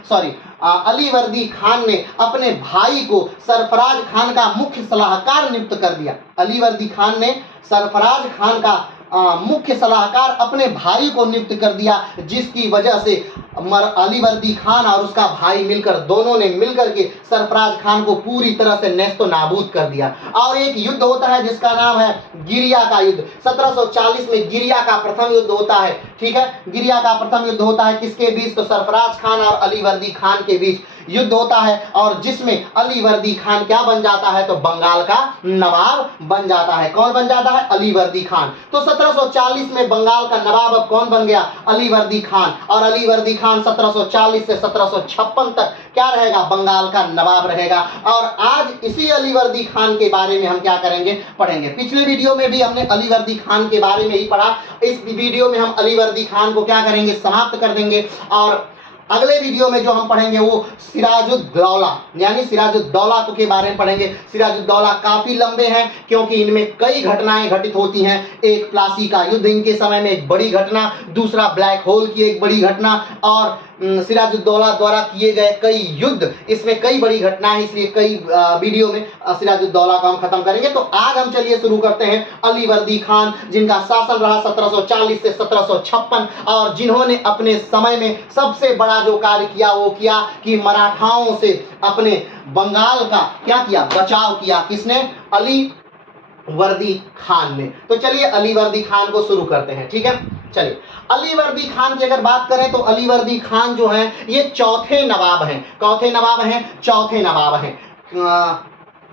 अलीवर्दी खान ने अपने भाई को सरफराज खान का मुख्य सलाहकार नियुक्त कर दिया। अलीवर्दी खान ने सरफराज खान का मुख्य सलाहकार अपने भाई को नियुक्त कर दिया, जिसकी वजह से अलीवर्दी खान और उसका भाई मिलकर, दोनों ने मिलकर के सरफराज खान को पूरी तरह से नेस्तो नाबूद कर दिया। और एक युद्ध होता है जिसका नाम है गिरिया का युद्ध। 1740 में गिरिया का प्रथम युद्ध होता है। ठीक है, गिरिया का प्रथम युद्ध होता है किसके बीच, तो सरफराज खान और अलीवर्दी खान के बीच युद्ध होता है और जिसमें अलीवर्दी खान क्या बन जाता है, तो बंगाल का नवाब बन जाता है। कौन बन जाता है, अलीवर्दी खान। तो 1740 में बंगाल का नवाब अब कौन बन गया, अलीवर्दी खान। और अलीवर्दी खान 1740 से 1756 तक क्या रहेगा, बंगाल का नवाब रहेगा। और आज इसी अलीवर्दी खान के बारे में हम क्या करेंगे, पढ़ेंगे। पिछले वीडियो में भी हमने अलीवर्दी खान के बारे में ही पढ़ा। इस वीडियो में हम अलीवर्दी खान को क्या करेंगे, समाप्त कर देंगे। और अगले वीडियो में जो हम पढ़ेंगे वो सिराजुद्दौला यानी सिराजुद्दौला के बारे में पढ़ेंगे। सिराजुद्दौला काफी लंबे हैं क्योंकि इनमें कई घटनाएं घटित होती हैं। एक प्लासी का युद्ध इनके समय में एक बड़ी घटना, दूसरा ब्लैक होल की एक बड़ी घटना और सिराजुद्दौला द्वारा किए गए कई युद्ध, इसमें कई बड़ी घटनाएं, इसलिए कई वीडियो में सिराजुद्दौला को हम खत्म करेंगे। तो आज हम चलिए शुरू करते हैं अलीवर्दी खान, जिनका शासन रहा 1740 से 1756 और जिन्होंने अपने समय में सबसे बड़ा जो कार्य किया वो किया कि मराठाओं से अपने बंगाल का क्या किया, बचाव किया। किसने, अलीवर्दी खान ने। तो चलिए अलीवर्दी खान को शुरू करते हैं। ठीक है, चलिए अलीवर्दी खान की अगर बात करें तो अलीवर्दी खान जो हैं ये चौथे नवाब हैं। कौथे नवाब हैं, चौथे नवाब हैं।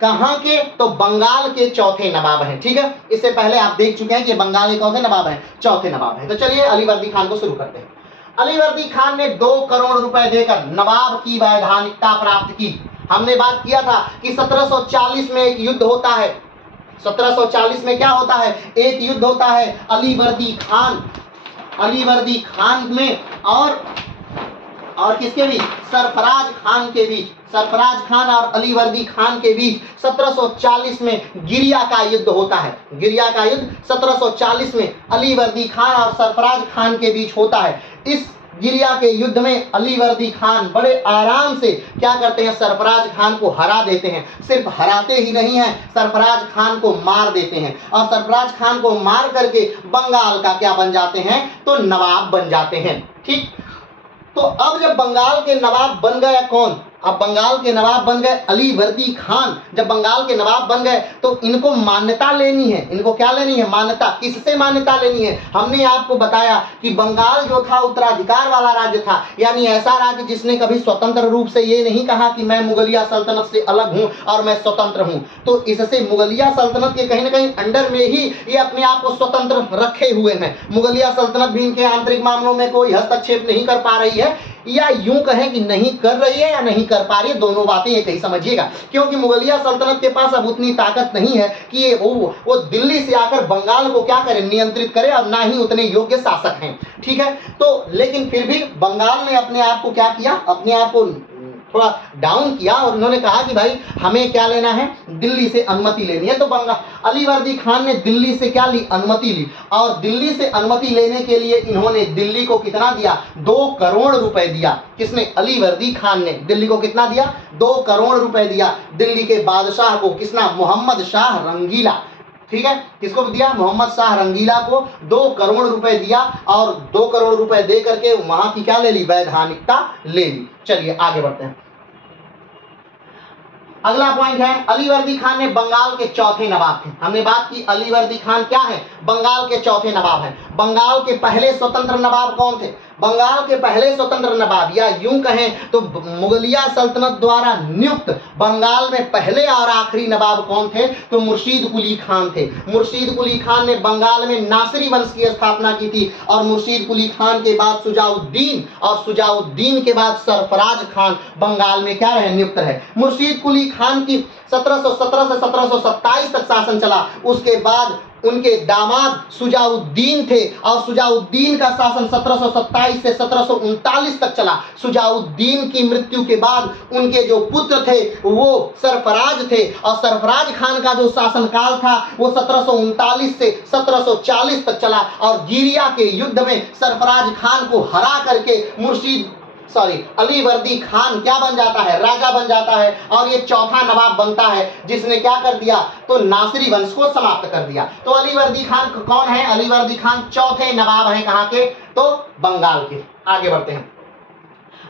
कहाँ के, तो बंगाल के चौथे नवाब हैं। ठीक है, इससे पहले आप देख चुके हैं कि बंगाल के कौन से नवाब हैं, चौथे नवाब हैं। तो चलिए अलीवर्दी खान को शुरू करते हैं। अलीवर्दी खान ने 2 करोड़ रुपए देकर नवाब की वैधानिकता प्राप्त की। हमने बात किया था कि 1740 में एक युद्ध होता है। 1740 में क्या होता है, एक युद्ध होता है अलीवर्दी खान में और किसके बीच, सरफराज खान के बीच। सरफराज खान और अलीवर्दी खान के बीच 1740 में गिरिया का युद्ध होता है। गिरिया का युद्ध 1740 में अलीवर्दी खान और सरफराज खान के बीच होता है। इस गिरिया के युद्ध में अलीवर्दी खान बड़े आराम से क्या करते हैं, सरफराज खान को हरा देते हैं। सिर्फ हराते ही नहीं हैं, सरफराज खान को मार देते हैं और सरफराज खान को मार करके बंगाल का क्या बन जाते हैं, तो नवाब बन जाते हैं। ठीक, तो अब जब बंगाल के नवाब बन गया कौन, अब बंगाल के नवाब बन गए अलीवर्दी खान। जब बंगाल के नवाब बन गए तो इनको मान्यता लेनी है। इनको क्या लेनी है, मान्यता। किससे मान्यता लेनी है, हमने आपको बताया कि बंगाल जो था उत्तराधिकार वाला राज्य था, यानी ऐसा राज्य जिसने कभी स्वतंत्र रूप से ये नहीं कहा कि मैं मुगलिया सल्तनत से अलग हूं और मैं स्वतंत्र हूं। तो इससे मुगलिया सल्तनत के कहीं ना कहीं अंडर में ही ये अपने आप को स्वतंत्र रखे हुए हैं। मुगलिया सल्तनत भी इनके आंतरिक मामलों में कोई हस्तक्षेप नहीं कर पा रही है। या यूं कहें कि नहीं कर रही है या नहीं कर पा रही है, दोनों बातें एक ही समझिएगा। क्योंकि मुगलिया सल्तनत के पास अब उतनी ताकत नहीं है कि ये वो दिल्ली से आकर बंगाल को क्या करे, नियंत्रित करे, और ना ही उतने योग्य शासक हैं। ठीक है, तो लेकिन फिर भी बंगाल ने अपने आप को क्या किया, अपने आप को थोड़ा डाउन किया और उन्होंने कहा कि भाई हमें क्या लेना है, दिल्ली से अनुमति लेनी है। तो अलीवर्दी खान ने दिल्ली से क्या ली, अनुमति ली। और दिल्ली से अनुमति लेने के लिए इन्होंने दिल्ली को कितना दिया, 2 करोड़ रुपए दिया। किसने, अलीवर्दी खान ने दिल्ली को कितना दिया, 2 करोड़ रुपए दिया। दिल्ली के बादशाह को, किसना, मोहम्मद शाह रंगीला। ठीक है, किसको दिया, मोहम्मद शाह रंगीला को 2 करोड़ रुपए दिया और 2 करोड़ रुपए दे करके वहां की क्या ले ली, वैधानिकता ले ली। चलिए आगे बढ़ते हैं। अगला पॉइंट है, अलीवर्दी खान ने बंगाल के चौथे नवाब थे। हमने बात की अलीवर्दी खान क्या है, बंगाल के चौथे नवाब हैं। बंगाल के पहले स्वतंत्र नवाब कौन थे, बंगाल के पहले स्वतंत्र नवाब या यूं कहें तो मुगलिया सल्तनत द्वारा नियुक्त बंगाल में पहले और आखिरी नवाब कौन थे, तो मुर्शीद कुली खान थे। मुर्शीद कुली खान ने बंगाल में नासिरी वंश की स्थापना की थी और मुर्शीद कुली खान के बाद सुजाउद्दीन और सुजाउद्दीन के बाद सरफराज खान बंगाल में क्या रहे, नियुक्त रहे। मुर्शीद कुली खान की 1717 से 1727 तक शासन चला। उसके बाद उनके दामाद सुजाउद्दीन थे और सुजाउद्दीन का शासन 1727 से 1739 तक चला। सुजाउद्दीन की मृत्यु के बाद उनके जो पुत्र थे वो सरफराज थे और सरफराज खान का जो शासनकाल था वो 1739 से 1740 तक चला। और गिरिया के युद्ध में सरफराज खान को हरा करके अलीवर्दी खान क्या बन जाता है, राजा बन जाता है और ये चौथा नवाब बनता है जिसने क्या कर दिया, तो नासिरी वंश को समाप्त कर दिया। तो अलीवर्दी खान कौन है, अलीवर्दी खान चौथे नवाब हैं, कहां के, तो बंगाल के। आगे बढ़ते हैं।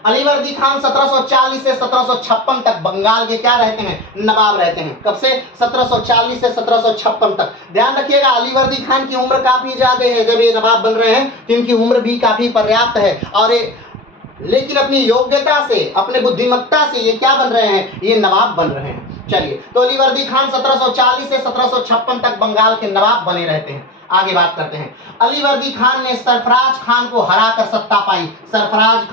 अलीवर्दी खान 1740 से 1756 तक बंगाल के क्या रहते हैं, नवाब रहते हैं। कब से, 1740 से 1756 तक। ध्यान रखिएगा अलीवर्दी खान की उम्र काफी ज्यादा है, जब ये नवाब बन रहे हैं तो इनकी उम्र भी काफी पर्याप्त है और लेकिन अपनी योग्यता से, अपने बुद्धिमत्ता से ये क्या बन रहे हैं, ये नवाब बन रहे हैं। चलिए, तो अलीवर्दी खान 1740 से 1756 तक बंगाल के नवाब बने रहते हैं। आगे बात करते हैं। अलीवर्दी खान ने सरफराज खान को हराकर सत्ता पाई। सरफराज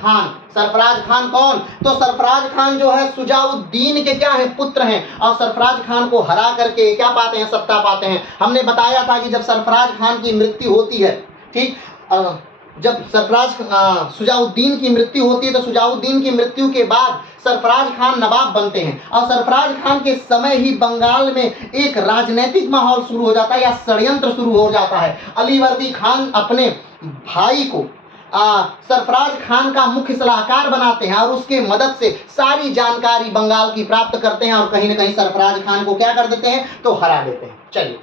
खान कौन, तो सरफराज खान जो है सुजाउद्दीन के क्या है, पुत्र हैं और सरफराज खान को हरा करके क्या पाते हैं, सत्ता पाते हैं। हमने बताया था कि जब सरफराज खान की मृत्यु होती है, ठीक, जब सुजाउद्दीन की मृत्यु होती है तो सुजाउद्दीन की मृत्यु के बाद सरफराज खान नवाब बनते हैं और सरफराज खान के समय ही बंगाल में एक राजनीतिक माहौल शुरू हो जाता है या षड्यंत्र शुरू हो जाता है। अलीवर्दी खान अपने भाई को सरफराज खान का मुख्य सलाहकार बनाते हैं और उसके मदद से सारी जानकारी बंगाल की प्राप्त करते हैं और कहीं ना कहीं सरफराज खान को क्या कर देते हैं, तो हरा देते हैं। चलिए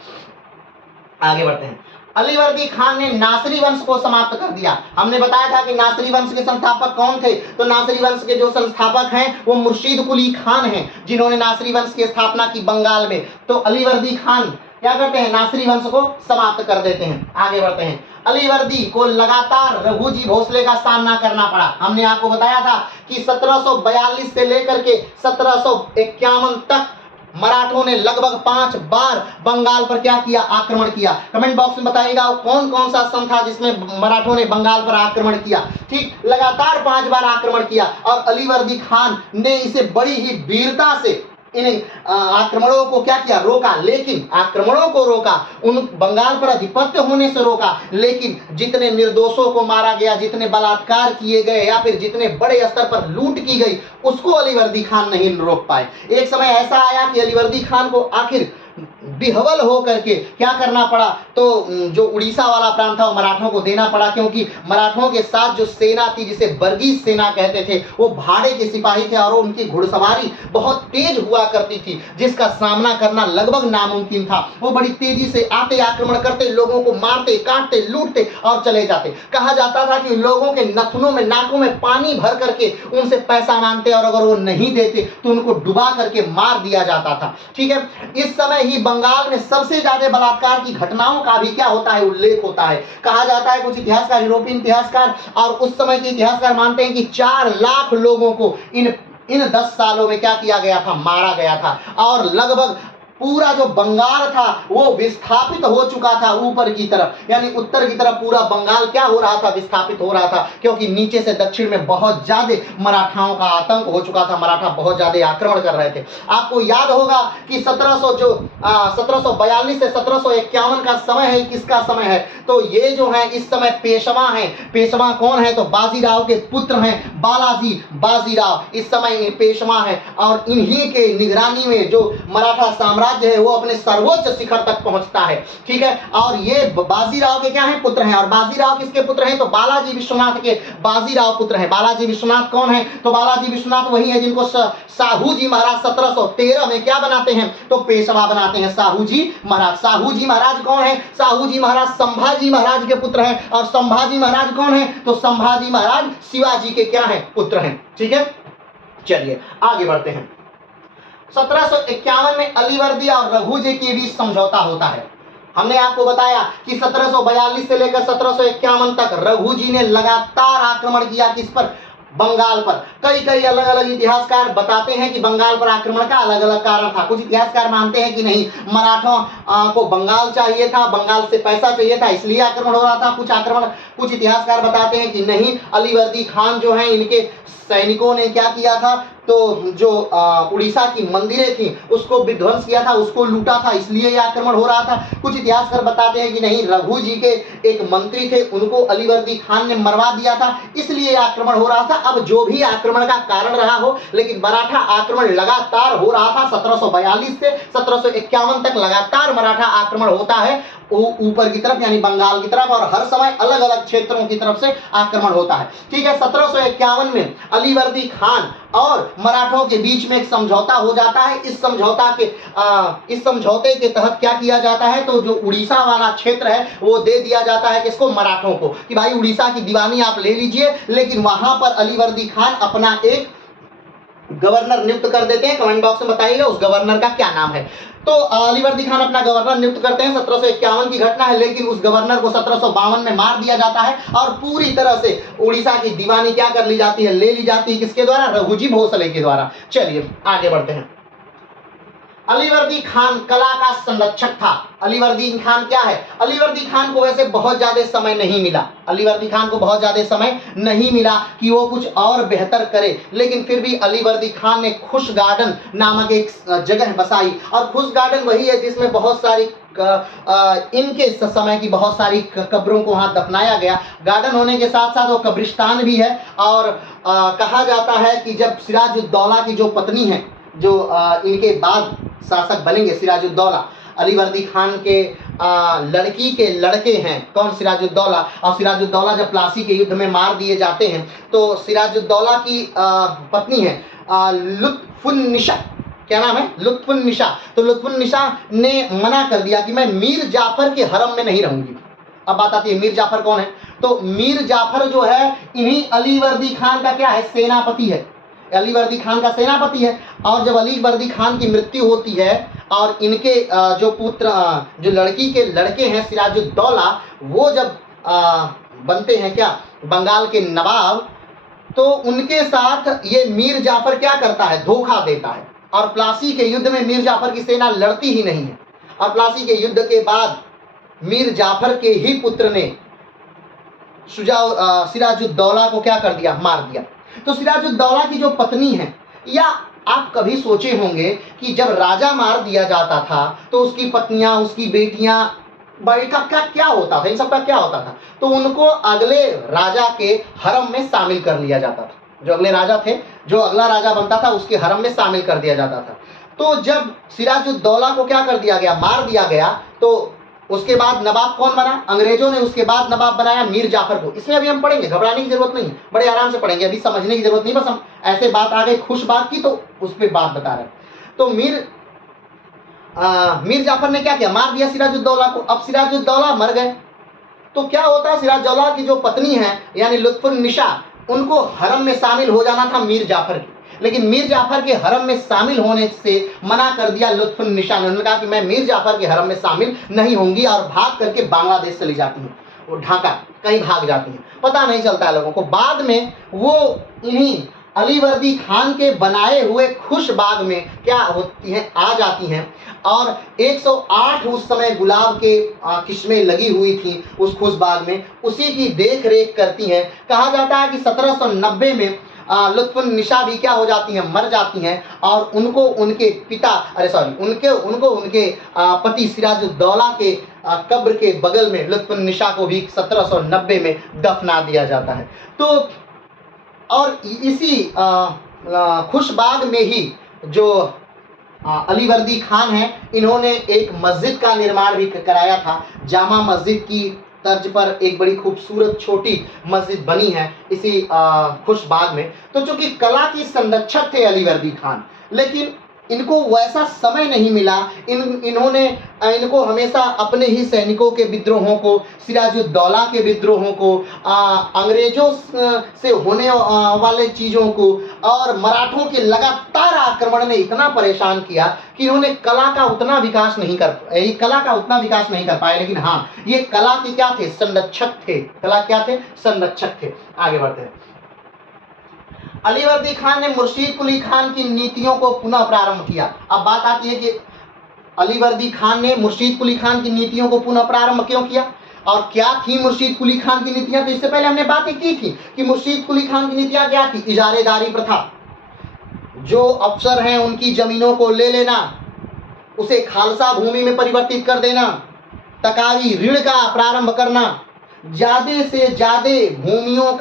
आगे बढ़ते हैं। अलीवर्दी खान ने नासिरी वंश को समाप्त कर दिया। हमने बताया था कि नासिरी वंश के संस्थापक कौन थे, तो नासिरी वंश के जो संस्थापक हैं वो मुर्शीद कुली खान हैं जिन्होंने नासिरी वंश की स्थापना की बंगाल में। तो अलीवर्दी खान क्या करते हैं, नासिरी वंश को समाप्त कर देते हैं। आगे बढ़ते हैं। अलीवर्दी को लगातार रघुजी भोसले का सामना करना पड़ा। हमने आपको बताया था कि 1742 से लेकर के 1751 तक मराठों ने लगभग 5 बार बंगाल पर क्या किया, आक्रमण किया। कमेंट बॉक्स में बताइएगा कौन कौन सा सन था जिसमें मराठों ने बंगाल पर आक्रमण किया। ठीक, लगातार 5 बार आक्रमण किया और अलीवर्दी खान ने इसे बड़ी ही वीरता से इन आक्रमणों को क्या किया, रोका। लेकिन आक्रमणों को रोका, उन बंगाल पर आधिपत्य होने से रोका, लेकिन जितने निर्दोषों को मारा गया, जितने बलात्कार किए गए या फिर जितने बड़े स्तर पर लूट की गई, उसको अलीवर्दी खान नहीं रोक पाए। एक समय ऐसा आया कि अलीवर्दी खान को आखिर विह्वल हो करके क्या करना पड़ा, तो जो उड़ीसा वाला प्रांत था वो मराठों को देना पड़ा, क्योंकि मराठों के साथ जो सेना थी जिसे बर्गीज सेना कहते थे, वो भाड़े के सिपाही थे और उनकी घुड़सवारी बहुत तेज हुआ करती थी जिसका सामना करना लगभग नामुमकिन था। वो बड़ी तेजी से आते, आक्रमण करते, लोगों को मारते, काटते, लूटते और चले जाते। कहा जाता था कि लोगों के नथनों में, नाकों में पानी भर करके उनसे पैसा मांगते और अगर वो नहीं देते तो उनको डुबा करके मार दिया जाता था। ठीक है, इस समय ही बंगाल में सबसे ज्यादा बलात्कार की घटनाओं का भी क्या होता है, उल्लेख होता है। कहा जाता है, कुछ इतिहासकार, यूरोपीय इतिहासकार और उस समय के इतिहासकार मानते हैं कि 4 लाख लोगों को इन 10 सालों में क्या किया गया था, मारा गया था और लगभग पूरा जो बंगाल था वो विस्थापित हो चुका था ऊपर की तरफ, यानी उत्तर की तरफ पूरा बंगाल क्या हो रहा था, विस्थापित हो रहा था, क्योंकि नीचे से दक्षिण में बहुत ज्यादा मराठाओं का आतंक हो चुका था, मराठा बहुत ज्यादा आक्रमण कर रहे थे। आपको याद होगा कि 1742 से 1751 का समय है, किसका समय है, तो ये जो है इस समय पेशवा हैं। पेशवा कौन है, तो बाजीराव के पुत्र हैं, बालाजी बाजीराव इस समय पेशवा है, और इन्हीं के निगरानी में जो मराठा साम्राज्य है वो अपने सर्वोच्च शिखर तक पहुंचता है। ठीक है, और ये बाजीराव के क्या है, पुत्र हैं, और बाजीराव किसके पुत्र हैं, तो बालाजी विश्वनाथ के बाजीराव पुत्र हैं। बालाजी विश्वनाथ कौन है, तो बालाजी विश्वनाथ वही है जिनको साहू जी महाराज 1713 में क्या बनाते हैं, तो पेशवा बनाते हैं, साहू जी महाराज। साहू जी महाराज कौन है, साहू जी महाराज संभाजी महाराज के पुत्र हैं, और संभाजी महाराज कौन है, तो संभाजी महाराज शिवाजी के क्या है, पुत्र हैं। ठीक है, चलिए आगे बढ़ते हैं। 1751 में अलीवर्दी और रघुजी के बीच समझौता होता है। हमने आपको बताया कि 1742 से लेकर 1751 तक रघुजी ने लगातार आक्रमण किया, किस पर, बंगाल पर। कई कई अलग अलग इतिहासकार बताते हैं कि बंगाल पर आक्रमण का अलग अलग कारण था। कुछ इतिहासकार मानते हैं कि नहीं, मराठों को बंगाल चाहिए था, बंगाल से पैसा चाहिए था, इसलिए आक्रमण हो रहा था। कुछ इतिहासकार बताते हैं कि नहीं, अलीवर्दी खान जो है इनके सैनिकों ने क्या किया था, तो जो उड़ीसा की मंदिरें थी उसको विध्वंस किया था, उसको लूटा था, इसलिए यह आक्रमण हो रहा था। कुछ इतिहासकार बताते हैं कि नहीं, रघु जी के एक मंत्री थे, उनको अलीवर्दी खान ने मरवा दिया था, इसलिए आक्रमण हो रहा था। अब जो भी आक्रमण का कारण रहा हो, लेकिन मराठा आक्रमण लगातार हो रहा था। 1742 से 1751 तक लगातार मराठा आक्रमण होता है ऊपर की तरफ, यानी बंगाल की तरफ, और हर समय अलग अलग क्षेत्रों की तरफ से आक्रमण होता है। ठीक है, 1751 में अलीवर्दी खान और मराठों के बीच में एक समझौता हो जाता है। इस समझौते के तहत क्या किया जाता है, तो जो उड़ीसा वाला क्षेत्र है वो दे दिया जाता है किसको, मराठों को, कि भाई उड़ीसा की दीवानी आप ले लीजिए, लेकिन वहां पर अलीवर्दी खान अपना एक गवर्नर नियुक्त कर देते हैं। कमेंट बॉक्स में बताइएगा उस गवर्नर का क्या नाम है। तो अलीवर्दी खान अपना गवर्नर नियुक्त करते हैं, 1751 की घटना है, लेकिन उस गवर्नर को 1752 में मार दिया जाता है, और पूरी तरह से उड़ीसा की दीवानी क्या कर ली जाती है, ले ली जाती है, किसके द्वारा, रघुजी भोसले के द्वारा। चलिए आगे बढ़ते हैं। अलीवर्दी खान कला का संरक्षक था। अलीवर्दी खान क्या है, अलीवर्दी खान को वैसे बहुत ज्यादा समय नहीं मिला, अलीवर्दी खान को बहुत ज्यादा समय नहीं मिला कि वो कुछ और बेहतर करे, लेकिन फिर भी अलीवर्दी खान ने खुश गार्डन नामक एक जगह बसाई, और खुश गार्डन वही है जिसमें बहुत सारी इनके समय की बहुत सारी कब्रों को वहां दफनाया गया। गार्डन होने के साथ साथ वो कब्रिस्तान भी है, और कहा जाता है कि जब सिराजुद्दौला की जो पत्नी है, जो इनके बाद शासक बनेंगे, सिराजुद्दौला अलीवर्दी खान के लड़की के लड़के हैं, कौन, सिराजुद्दौला। और सिराजुद्दौला जब प्लासी के युद्ध में मार दिए जाते हैं, तो सिराजुद्दौला की पत्नी है लुत्फुन्निसा, क्या नाम है, लुत्फुन्निसा। तो लुत्फुन्निसा ने मना कर दिया कि मैं मीर जाफर के हरम में नहीं रहूंगी। अब बात आती है मीर जाफर कौन है, तो मीर जाफर जो है इन्हीं अलीवर्दी खान का क्या है, सेनापति है, अलीवर्दी खान का सेनापति है। और जब अलीवर्दी खान की मृत्यु होती है और इनके जो पुत्र, जो लड़की के लड़के हैं सिराजुद्दौला, वो जब बनते हैं क्या, बंगाल के नवाब, तो उनके साथ ये मीर जाफर क्या करता है, धोखा देता है, और प्लासी के युद्ध में मीर जाफर की सेना लड़ती ही नहीं है, और प्लासी के युद्ध के बाद मीर जाफर के ही पुत्र ने सिराजुद्दौला को क्या कर दिया, मार दिया। तो सिराजुद्दौला की जो पत्नी है, या आप कभी सोचे होंगे कि जब राजा मार दिया जाता था तो उसकी पत्नियां, उसकी बेटियां, बैठक का क्या होता था, इन सब का क्या होता था, तो उनको अगले राजा के हरम में शामिल कर लिया जाता था। जो अगले राजा थे, जो अगला राजा बनता था, उसके हरम में शामिल कर दिया जाता था। तो जब सिराजुद्दौला को क्या कर दिया गया, मार दिया गया, तो उसके बाद नवाब कौन बना, अंग्रेजों ने उसके बाद नवाब बनाया मीर जाफर को। इसमें अभी हम पढ़ेंगे, घबराने की जरूरत नहीं, बड़े आराम से पढ़ेंगे, अभी समझने की जरूरत नहीं, बस हम ऐसे बात आ गई खुश बात की तो उस पर बात बता रहे हैं। तो मीर जाफर ने क्या किया, मार दिया सिराजुद्दौला को। अब सिराजुद्दौला मर गए, तो क्या होता है, सिराजुद्दौला की जो पत्नी है यानी लुत्फुन्निसा, उनको हरम में शामिल हो जाना था मीर जाफर की, लेकिन मीर जाफर के हरम में शामिल होने से मना कर दिया लुत्फुन्निसा ने। उन्होंने कहा कि मैं मीर जाफर के हरम में शामिल नहीं होंगी, और भाग करके बांग्लादेश चली जाती हैं, वो ढाका कहीं भाग जाती हैं, पता नहीं चलता है लोगों को। बाद में वो इन्हीं अलीवर्दी खान के बनाए हुए खुश बाग में क्या होती हैं, आ जाती हैं और 108 उस समय गुलाब के किस्में लगी हुई थी उस खुश बाग में, उसी की देख रेख करती हैं। कहा जाता है कि 1790 में लुत्फुन्निसा भी क्या हो जाती हैं, मर जाती हैं और उनको उनके पिता उनके पति सिराजुद्दौला के कब्र के बगल में लुत्फुन्निसा को भी 1790 में दफना दिया जाता है। तो और इसी खुशबाग में ही जो अलीवर्दी खान हैं, इन्होंने एक मस्जिद का निर्माण भी कराया था। जामा मस्जिद की तर्ज पर एक बड़ी खूबसूरत छोटी मस्जिद बनी है इसी खुशबाग में। तो चूंकि कला की संरक्षक थे अलीवर्दी खान, लेकिन इनको वैसा समय नहीं मिला। इनको हमेशा अपने ही सैनिकों के विद्रोहों को, सिराजुद्दौला के विद्रोहों को, अंग्रेजों से होने वाले चीज़ों को और मराठों के लगातार आक्रमण ने इतना परेशान किया कि इन्होंने कला का उतना विकास नहीं कर पाए। लेकिन हाँ, ये कला के क्या थे, संरक्षक थे। कला क्या थे, संरक्षक थे। आगे बढ़ते हैं। अलीवर्दी खान ने मुर्शीद कुली खान की नीतियों को पुनः प्रारंभ किया। अब बात आती है कि अलीवर्दी खान ने मुर्शीद कुली खान की नीतियों को पुनः प्रारंभ क्यों किया और क्या थी मुर्शीद कुली खान की नीतियां। तो इससे पहले हमने बातें की थी कि मुर्शीद कुली खान की नीतियां क्या थी। इजारेदारी प्रथा, जो अफसर हैं उनकी जमीनों को ले लेना, उसे खालसा भूमि में परिवर्तित कर देना, तकावी ऋण का प्रारंभ करना, ज्यादा से ज्यादा भूमियों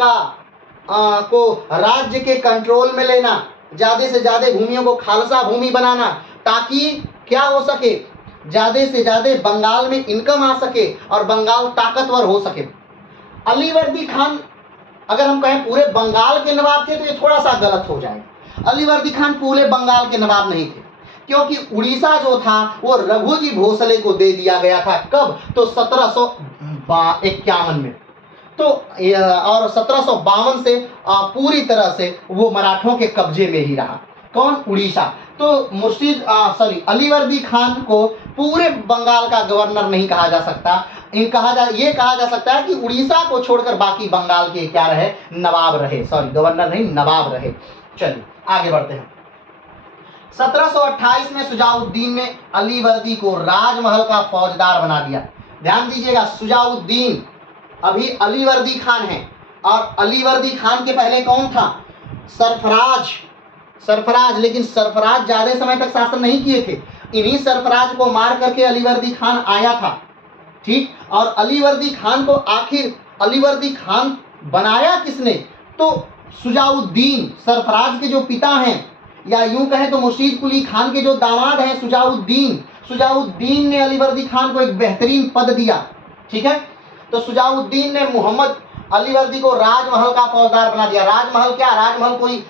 को राज्य के कंट्रोल में लेना, ज्यादा से ज्यादा भूमियों को खालसा भूमि बनाना, ताकि क्या हो सके, ज्यादा से ज्यादा बंगाल में इनकम आ सके और बंगाल ताकतवर हो सके। अलीवर्दी खान अगर हम कहें पूरे बंगाल के नवाब थे तो ये थोड़ा सा गलत हो जाएगा। अलीवर्दी खान पूरे बंगाल के नवाब नहीं थे, क्योंकि उड़ीसा जो था वो रघुजी भोसले को दे दिया गया था। कब, तो 1751 में। तो और 1752 से पूरी तरह से वो मराठों के कब्जे में ही रहा। कौन, उड़ीसा। तो अलीवर्दी खान को पूरे बंगाल का गवर्नर नहीं कहा जा सकता। ये कहा जा सकता है कि उड़ीसा को छोड़कर बाकी बंगाल के क्या रहे, नवाब रहे। गवर्नर नहीं, नवाब रहे। चलिए आगे बढ़ते हैं। 1728 में सुजाउद्दीन ने अलीवर्दी को राजमहल का फौजदार बना दिया। ध्यान दीजिएगा, सुजाउद्दीन अभी अलीवर्दी खान है और अलीवर्दी खान के पहले कौन था, सरफराज। लेकिन सरफराज ज्यादा समय तक शासन नहीं किए थे। इन्हीं सरफराज को मार करके अलीवर्दी खान आया था। ठीक, और अलीवर्दी खान को आखिर अलीवर्दी खान बनाया किसने, तो सुजाउद्दीन, सरफराज के जो पिता हैं, या यूं कहें तो मुर्शीद कुली खान के जो दामाद हैं सुजाउद्दीन ने अलीवर्दी खान को एक बेहतरीन पद दिया। ठीक है, तो सुजाउद्दीन ने मोहम्मद अलीवर्दी को राजमहल का फौजदार बना दिया। राजमहल क्या, राजमहल कोई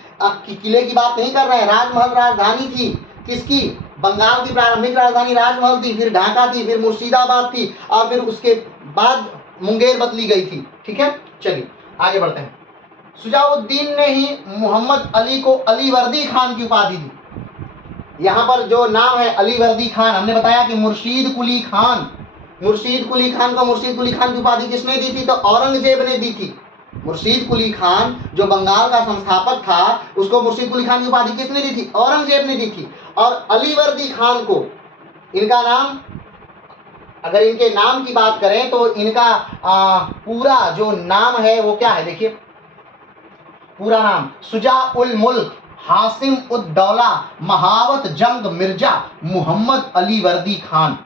किले की बात नहीं कर रहे हैं। राजमहल राजधानी थी किसकी, बंगाल की प्रारंभिक राजधानी राजमहल थी, फिर ढाका थी, फिर मुर्शिदाबाद थी और फिर उसके बाद मुंगेर बदली गई थी। ठीक है, चलिए आगे बढ़ते हैं। सुजाउद्दीन ने ही मोहम्मद अली को अलीवर्दी खान की उपाधि दी। यहाँ पर जो नाम है अलीवर्दी खान, हमने बताया कि मुर्शीद कुली खान को मुर्शीद कुली खान की उपाधि किसने दी थी, तो औरंगजेब ने दी थी। मुर्शीद कुली खान जो बंगाल का संस्थापक था, उसको मुर्शीद कुली खान की उपाधि किसने दी थी, औरंगजेब ने दी थी। और अलीवर्दी खान को, इनका नाम, अगर इनके नाम की बात करें तो इनका पूरा जो नाम है वो क्या है, देखिए पूरा नाम सुजा उल मुल्क हासिम उद दौला महावत जंग मिर्जा मोहम्मद अलीवर्दी खान।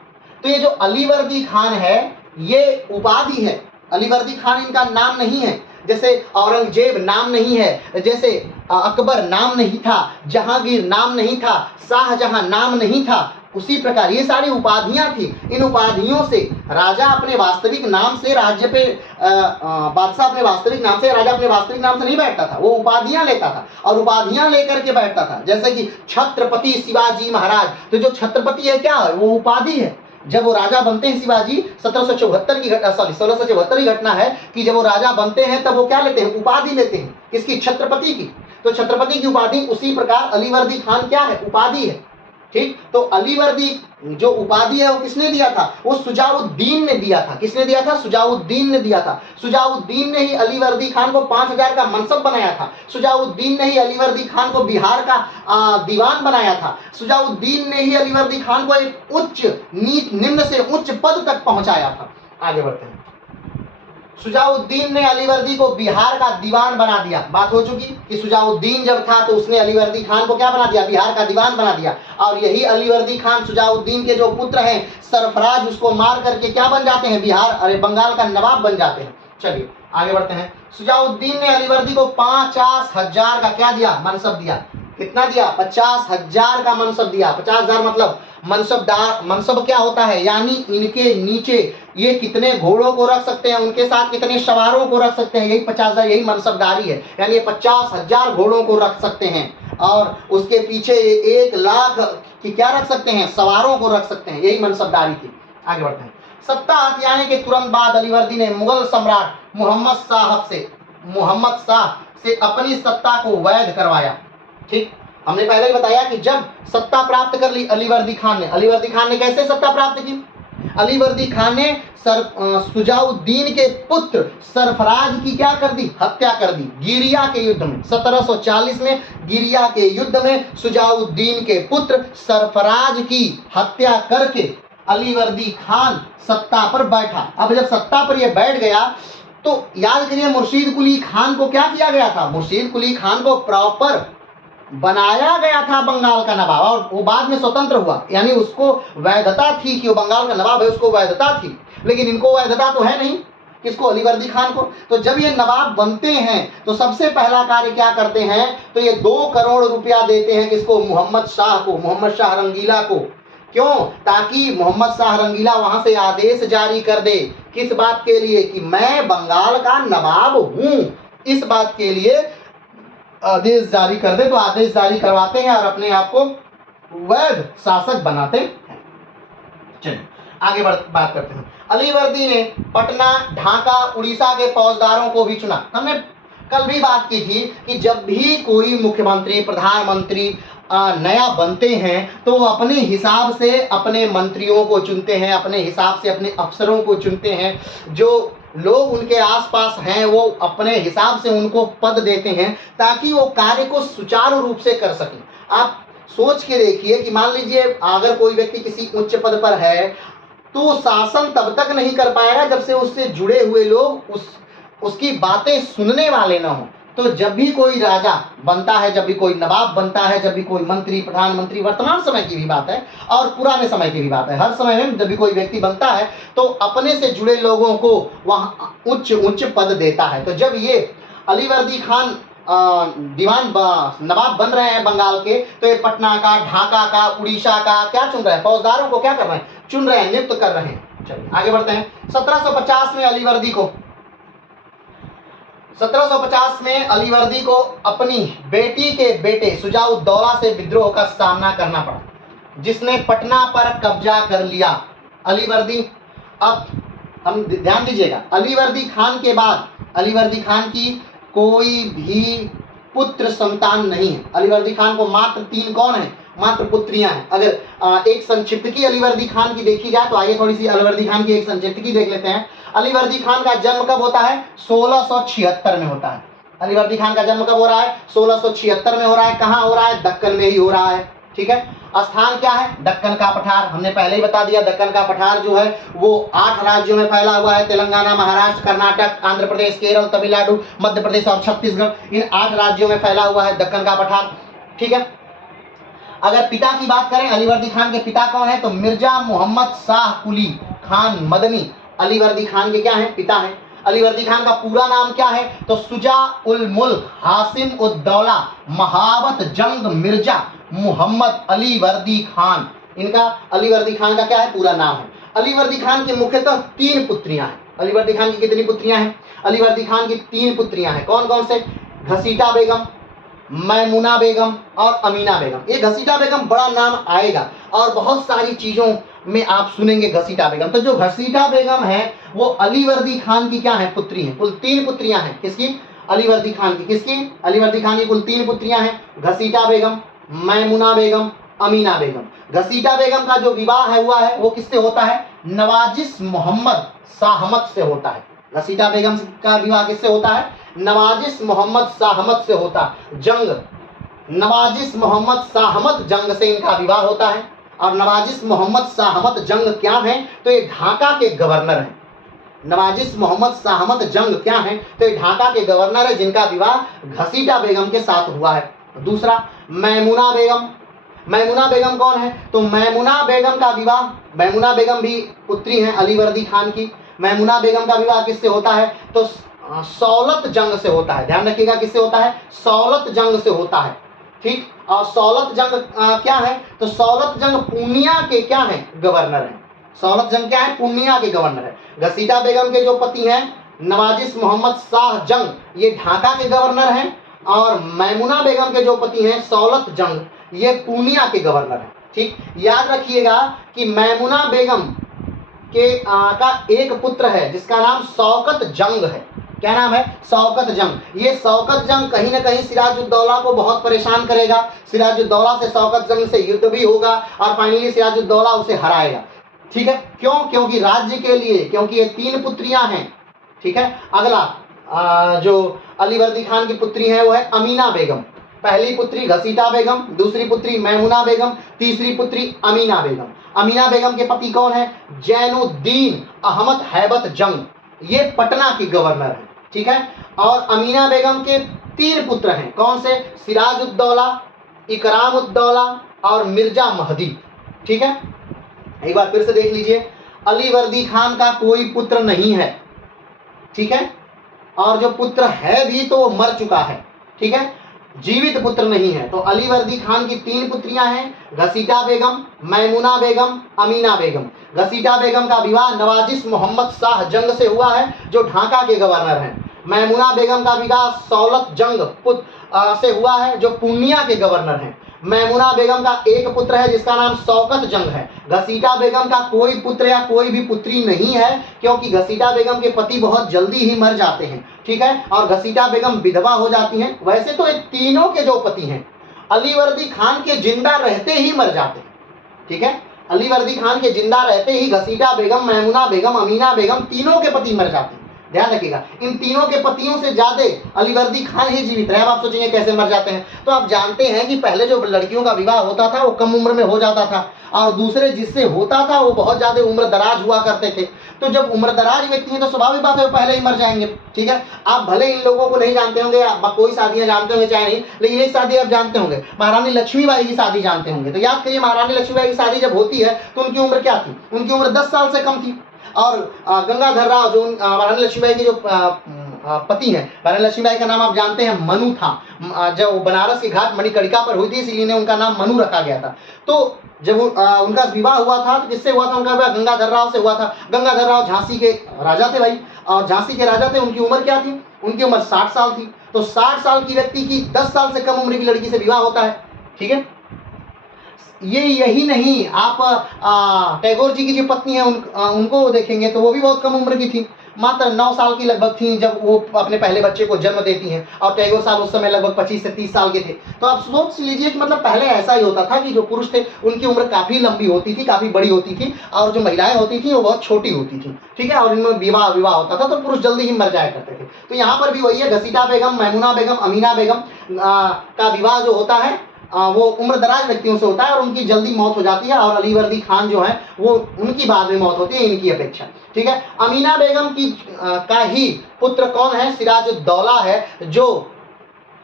तो ये जो अलीवर्दी खान है ये उपाधि है। अलीवर्दी खान इनका नाम नहीं है, जैसे औरंगजेब नाम नहीं है, जैसे अकबर नाम नहीं था, जहांगीर नाम नहीं था, शाहजहां नाम नहीं था। उसी प्रकार ये सारी उपाधियां थी। इन उपाधियों से राजा अपने वास्तविक नाम से राज्य पे बादशाह अपने वास्तविक नाम से, राजा अपने वास्तविक नाम से नहीं बैठता था, वो उपाधियां लेता था और उपाधियां लेकर के बैठता था। जैसे कि छत्रपति शिवाजी महाराज, तो जो छत्रपति है क्या है, वो उपाधि है। जब वो राजा बनते हैं शिवाजी, 1674 की घटना है कि जब वो राजा बनते हैं तब वो क्या लेते हैं, उपाधि लेते हैं। किसकी, छत्रपति की। तो छत्रपति की उपाधि, उसी प्रकार अलीवर्दी खान क्या है, उपाधि है। ठीक। तो अलीवर्दी जो उपाधि है वो किसने दिया था? वो सुजाउद्दीन ने दिया था। किसने दिया था? सुजाउद्दीन ने दिया था। सुजाउद्दीन ने ही अलीवर्दी खान को 5000 का मनसब बनाया था। सुजाउद्दीन ने ही अलीवर्दी खान को बिहार का दीवान बनाया था। सुजाउद्दीन ने ही अलीवर्दी खान को एक उच्च निम्न से उच्च पद तक पहुंचाया था। आगे बढ़ते हैं। सुजाउद्दीन ने अलीवर्दी को बिहार का दीवान बना दिया। बात हो चुकी कि सुजाउद्दीन जब था तो उसने अलीवर्दी खान को क्या बना दिया? बिहार का दीवान बना दिया। और यही अलीवर्दी खान सुजाउद्दीन के जो पुत्र हैं सरफराज, उसको मार करके क्या बन जाते हैं? बंगाल का नवाब बन जाते हैं। चलिए आगे बढ़ते हैं। सुजाउद्दीन ने अलीवर्दी को 50,000 का क्या दिया? मनसब दिया। कितना दिया? 50,000 का मनसब दिया। 50,000 मतलब मनसब क्या होता है? यानी इनके नीचे ये कितने घोड़ों को रख सकते हैं, उनके साथ कितने सवारों को रख सकते हैं, यही 50,000, यही मनसबदारी है। यानी ये 50,000 घोड़ों को रख सकते हैं और उसके पीछे 1,00,000 की क्या रख सकते हैं? सवारों को रख सकते हैं। यही मनसबदारी थी। आगे बढ़ते हैं। सत्ता हथियाने के तुरंत बाद अलीवर्दी ने मुगल सम्राट मोहम्मद शाह से अपनी सत्ता को वैध करवाया। ठीक, हमने पहले ही बताया कि जब सत्ता प्राप्त कर ली अलीवर्दी खान ने कैसे सत्ता प्राप्त की? अलीवर्दी खान ने सुजाउद्दीन के पुत्र सरफराज की क्या कर दी? हत्या कर दी गिरिया के युद्ध में। 1740 में गिरिया के युद्ध में सुजाउद्दीन के पुत्र सरफराज की हत्या करके अलीवर्दी खान सत्ता पर बैठा। अब जब सत्ता पर यह बैठ गया तो याद करिए, मुर्शीद कुली खान को क्या किया गया था? मुर्शीद कुली खान को प्रॉपर बनाया गया था बंगाल का नवाब, और वो बाद में स्वतंत्र हुआ। यानी उसको वैधता थी कि वो बंगाल का नवाब है, उसको वैधता थी। लेकिन इनको वैधता तो है नहीं, किसको? अलीवर्दी खान को। तो जब ये नवाब बनते हैं तो सबसे पहला कार्य क्या करते हैं? तो ये 2 करोड़ रुपया देते हैं किसको? मोहम्मद शाह रंगीला को। क्यों? ताकि मोहम्मद शाह रंगीला वहां से आदेश जारी कर दे। किस बात के लिए? कि मैं बंगाल का नवाब हूं। इस बात के लिए आदेश जारी कर दे। तो आदेश जारी करवाते हैं और अपने आप को वैध शासक बनाते हैं। चलिए आगे बात करते हैं। अलीवर्दी ने पटना, ढाका, उड़ीसा के फौजदारों को भी चुना। हमने कल भी बात की थी कि जब भी कोई मुख्यमंत्री, प्रधानमंत्री नया बनते हैं तो वो अपने हिसाब से अपने मंत्रियों को चुनते हैं, अपने हिसाब से अपने अफसरों को चुनते हैं। जो लोग उनके आसपास हैं वो अपने हिसाब से उनको पद देते हैं ताकि वो कार्य को सुचारू रूप से कर सकें। आप सोच के देखिए कि मान लीजिए अगर कोई व्यक्ति किसी उच्च पद पर है तो शासन तब तक नहीं कर पाएगा जब से उससे जुड़े हुए लोग उसकी बातें सुनने वाले ना हो। तो जब भी कोई राजा बनता है, जब भी कोई नवाब बनता है, जब भी कोई मंत्री, प्रधानमंत्री, वर्तमान समय की भी बात है और पुराने समय की भी बात है, हर समय में जब भी कोई व्यक्ति बनता है तो अपने से जुड़े लोगों को वहाँ उच्च पद देता है। तो जब ये अलीवर्दी खान नवाब बन रहे हैं बंगाल के, तो ये पटना का, ढाका का, उड़ीसा का क्या चुन रहे हैं? फौजदारों को क्या कर रहे हैं? चुन रहे हैं, नियुक्त कर रहे हैं। चलिए आगे बढ़ते हैं। 1750 में अलीवर्दी को अपनी बेटी के बेटे सुजाउद्दौला से विद्रोह का सामना करना पड़ा, जिसने पटना पर कब्जा कर लिया। अलीवर्दी, अब हम ध्यान दीजिएगा, अलीवर्दी खान के बाद अलीवर्दी खान की कोई भी पुत्र संतान नहीं है। अलीवर्दी खान को मात्र 3 कौन है? मात्र पुत्रियां हैं। अगर एक संक्षिप्तकी अलीवर्दी खान की देखी जाए तो आइए थोड़ी सी अलीवर्दी खान की एक संक्षिप्तकी देख लेते हैं। अलीवर्दी खान का जन्म कब होता है? 1676 में होता है। अलीवर्दी खान का जन्म कब हो रहा है? 1676 में हो रहा है। कहाँ हो रहा है? दक्कन में ही हो रहा है। ठीक है, स्थान क्या है? दक्कन का पठार। हमने पहले ही बता दिया, दक्कन का पठार जो है वो 8 राज्यों में फैला हुआ है। तेलंगाना, महाराष्ट्र, कर्नाटक, आंध्र प्रदेश, केरल, तमिलनाडु, मध्य प्रदेश और छत्तीसगढ़, इन 8 राज्यों में फैला हुआ है दक्कन का पठार। ठीक है, अगर पिता की बात करें, अलीवर्दी खान के पिता कौन है? तो मिर्जा मोहम्मद शाह कुली खान मदनी अलीवर्दी खान के क्या है? पिता हैं। अलीवर्दी खान का पूरा नाम क्या है? तो शुजा उल मुल्क हासिम उद्दौला महावत जंग मिर्जा मोहम्मद अलीवर्दी खान, इनका अलीवर्दी खान का क्या है? पूरा नाम है। अलीवर्दी खान की मुख्यतः 3 पुत्रियां हैं। अलीवर्दी खान की कितनी पुत्रियां हैं? अलीवर्दी खान की 3 पुत्रियां हैं। कौन कौन से? घसीटा बेगम, मैमुना बेगम और अमीना बेगम। ये घसीटा बेगम बड़ा नाम आएगा और बहुत सारी चीजों में आप सुनेंगे घसीटा बेगम। तो जो घसीटा बेगम है वो अलीवर्दी खान की क्या है? पुत्री है। कुल 3 पुत्रियां हैं। किसकी? अलीवर्दी खान की। किसकी? अलीवर्दी खान की कुल 3 पुत्रियां हैं, घसीटा बेगम, मैमुना बेगम अमीना बेगम। घसीटा बेगम का जो विवाह है हुआ है वो किससे होता है? नवाजिश मोहम्मद शाहमद से होता है। घसीटा बेगम का विवाह किससे होता है? नवाजिश मोहम्मद शाहमद से होता है। जंग, नवाजिश मोहम्मद शाहमद जंग से इनका विवाह होता है। और नवाजिश मोहम्मद शाहमद जंग क्या है? तो ये ढाका के गवर्नर हैं। नवाजिश मोहम्मद शाहमद जंग क्या है? तो ये ढाका के गवर्नर है जिनका विवाह घसीटा बेगम के साथ हुआ है। दूसरा, मैमुना बेगम। मैमुना बेगम कौन है? तो मैमुना बेगम का विवाह, मैमुना बेगम भी पुत्री हैं अलीवर्दी खान की। मैमुना बेगम का विवाह किससे होता है? तो सौलत जंग से होता है। ध्यान रखिएगा, किससे होता है? सौलत जंग से होता है। ठीक। और सौलत जंग क्या है? तो सौलत जंग पूर्णिया के क्या है? गवर्नर है। सौलत जंग क्या है? पूर्णिया के गवर्नर है। घसीटा बेगम के जो पति हैं नवाजिश मोहम्मद शाह जंग, ये ढाका के गवर्नर हैं। और मैमुना बेगम के जो पति हैं सौलत जंग, ये पूर्णिया के गवर्नर हैं। ठीक। याद रखिएगा कि मैमुना बेगम का एक पुत्र है जिसका नाम शौकत जंग है। क्या नाम है? शौकत जंग। ये शौकत जंग कहीं ना कहीं सिराजुद्दौला को बहुत परेशान करेगा। सिराजुद्दौला से शौकत जंग से युद्ध भी होगा और फाइनली सिराजुद्दौला उसे हराएगा। ठीक है। क्यों? क्योंकि राज्य के लिए, क्योंकि ये 3 पुत्रियां हैं। ठीक है। अगला जो अलीवर्दी खान की पुत्री है वो है अमीना बेगम। पहली पुत्री घसीटा बेगम, दूसरी पुत्री मैमुना बेगम, तीसरी पुत्री अमीना बेगम। अमीना बेगम के पति कौन है? जैनुद्दीन अहमद हैबत जंग, ये पटना की गवर्नर है। ठीक है। और अमीना बेगम के 3 पुत्र हैं। कौन से? सिराजुद्दौला, इकरामुद्दौला और मिर्जा महदी। ठीक है। एक बार फिर से देख लीजिए, अलीवर्दी खान का कोई पुत्र नहीं है। ठीक है। और जो पुत्र है भी तो वो मर चुका है। ठीक है। जीवित पुत्र नहीं है। तो अलीवर्दी खान की 3 पुत्रियां हैं, घसीटा बेगम, मैमुना बेगम, अमीना बेगम। घसीटा बेगम का विवाह नवाजिश मोहम्मद शाह जंग से हुआ है जो ढाका के गवर्नर हैं। मैमुना बेगम का विवाह सौलत जंग से हुआ है जो पूर्णिया के गवर्नर हैं। मैमुना बेगम का एक पुत्र है जिसका नाम शौकत जंग है। घसीटा बेगम का कोई पुत्र या कोई भी पुत्री नहीं है क्योंकि घसीटा बेगम के पति बहुत जल्दी ही मर जाते हैं। ठीक है। और घसीटा बेगम विधवा हो जाती हैं। वैसे तो ये तीनों के जो पति हैं अलीवर्दी खान के जिंदा रहते ही मर जाते हैं। ठीक है। अलीवर्दी खान के जिंदा रहते ही घसीटा बेगम, मैमुना बेगम, अमीना बेगम तीनों के पति मर जाते हैं। ध्यान रखिएगा, इन तीनों के पतियों से ज्यादा अलीवर्दी खान ही जीवित रहे। अब आप सोचेंगे कैसे मर जाते हैं? तो आप जानते हैं कि पहले जो लड़कियों का विवाह होता था वो कम उम्र में हो जाता था और दूसरे जिससे होता था वो बहुत ज्यादा उम्र दराज हुआ करते थे। तो जब उम्र दराज व्यक्ति हैं तो स्वाभाविक बात है वो पहले ही मर जाएंगे। ठीक है। आप भले इन लोगों को नहीं जानते होंगे, कोई शादियां जानते होंगे चाहे नहीं, लेकिन एक शादी आप जानते होंगे, महारानी लक्ष्मीबाई की शादी जानते होंगे। तो याद करिए, महारानी लक्ष्मीबाई की शादी जब होती है तो उनकी उम्र क्या थी? उनकी उम्र 10 साल से कम थी। और गंगाधर राव जो महारानी लक्ष्मीबाई के जो पति हैं, महारानी लक्ष्मीबाई का नाम आप जानते हैं मनु था। जब बनारस के घाट मणिकर्णिका पर हुई थी इसीलिए उनका नाम मनु रखा गया था। तो जब उनका विवाह हुआ था किससे हुआ था? उनका विवाह गंगाधर राव से हुआ था। गंगाधर राव झांसी के राजा थे भाई, और झांसी के राजा थे। उनकी उम्र क्या थी? उनकी उम्र 60 साल थी। तो 60 साल की व्यक्ति की 10 साल से कम उम्र की लड़की से विवाह होता है। ठीक है। यही नहीं, आप टैगोर जी की जो पत्नी है उनको देखेंगे तो वो भी बहुत कम उम्र की थी, मात्र 9 साल की लगभग थी जब वो अपने पहले बच्चे को जन्म देती हैं। और टैगोर साहब उस समय लगभग 25 से 30 साल के थे। तो आप सोच लीजिए कि मतलब पहले ऐसा ही होता था कि जो पुरुष थे उनकी उम्र काफ़ी लंबी होती थी, काफ़ी बड़ी होती थी, और जो महिलाएं होती थी वो बहुत छोटी होती थी। ठीक है। और इनमें विवाह होता था तो पुरुष जल्दी ही मर जाया करते थे। तो यहाँ पर भी वही है, घसीटा बेगम, मैमुना बेगम, अमीना बेगम का विवाह जो होता है वो उम्रदराज व्यक्तियों से होता है और उनकी जल्दी मौत हो जाती है। और अलीवर्दी खान जो है वो उनकी बाद में मौत होती है इनकी अपेक्षा। ठीक है। अमीना बेगम की का ही पुत्र कौन है? सिराजुद्दौला है, जो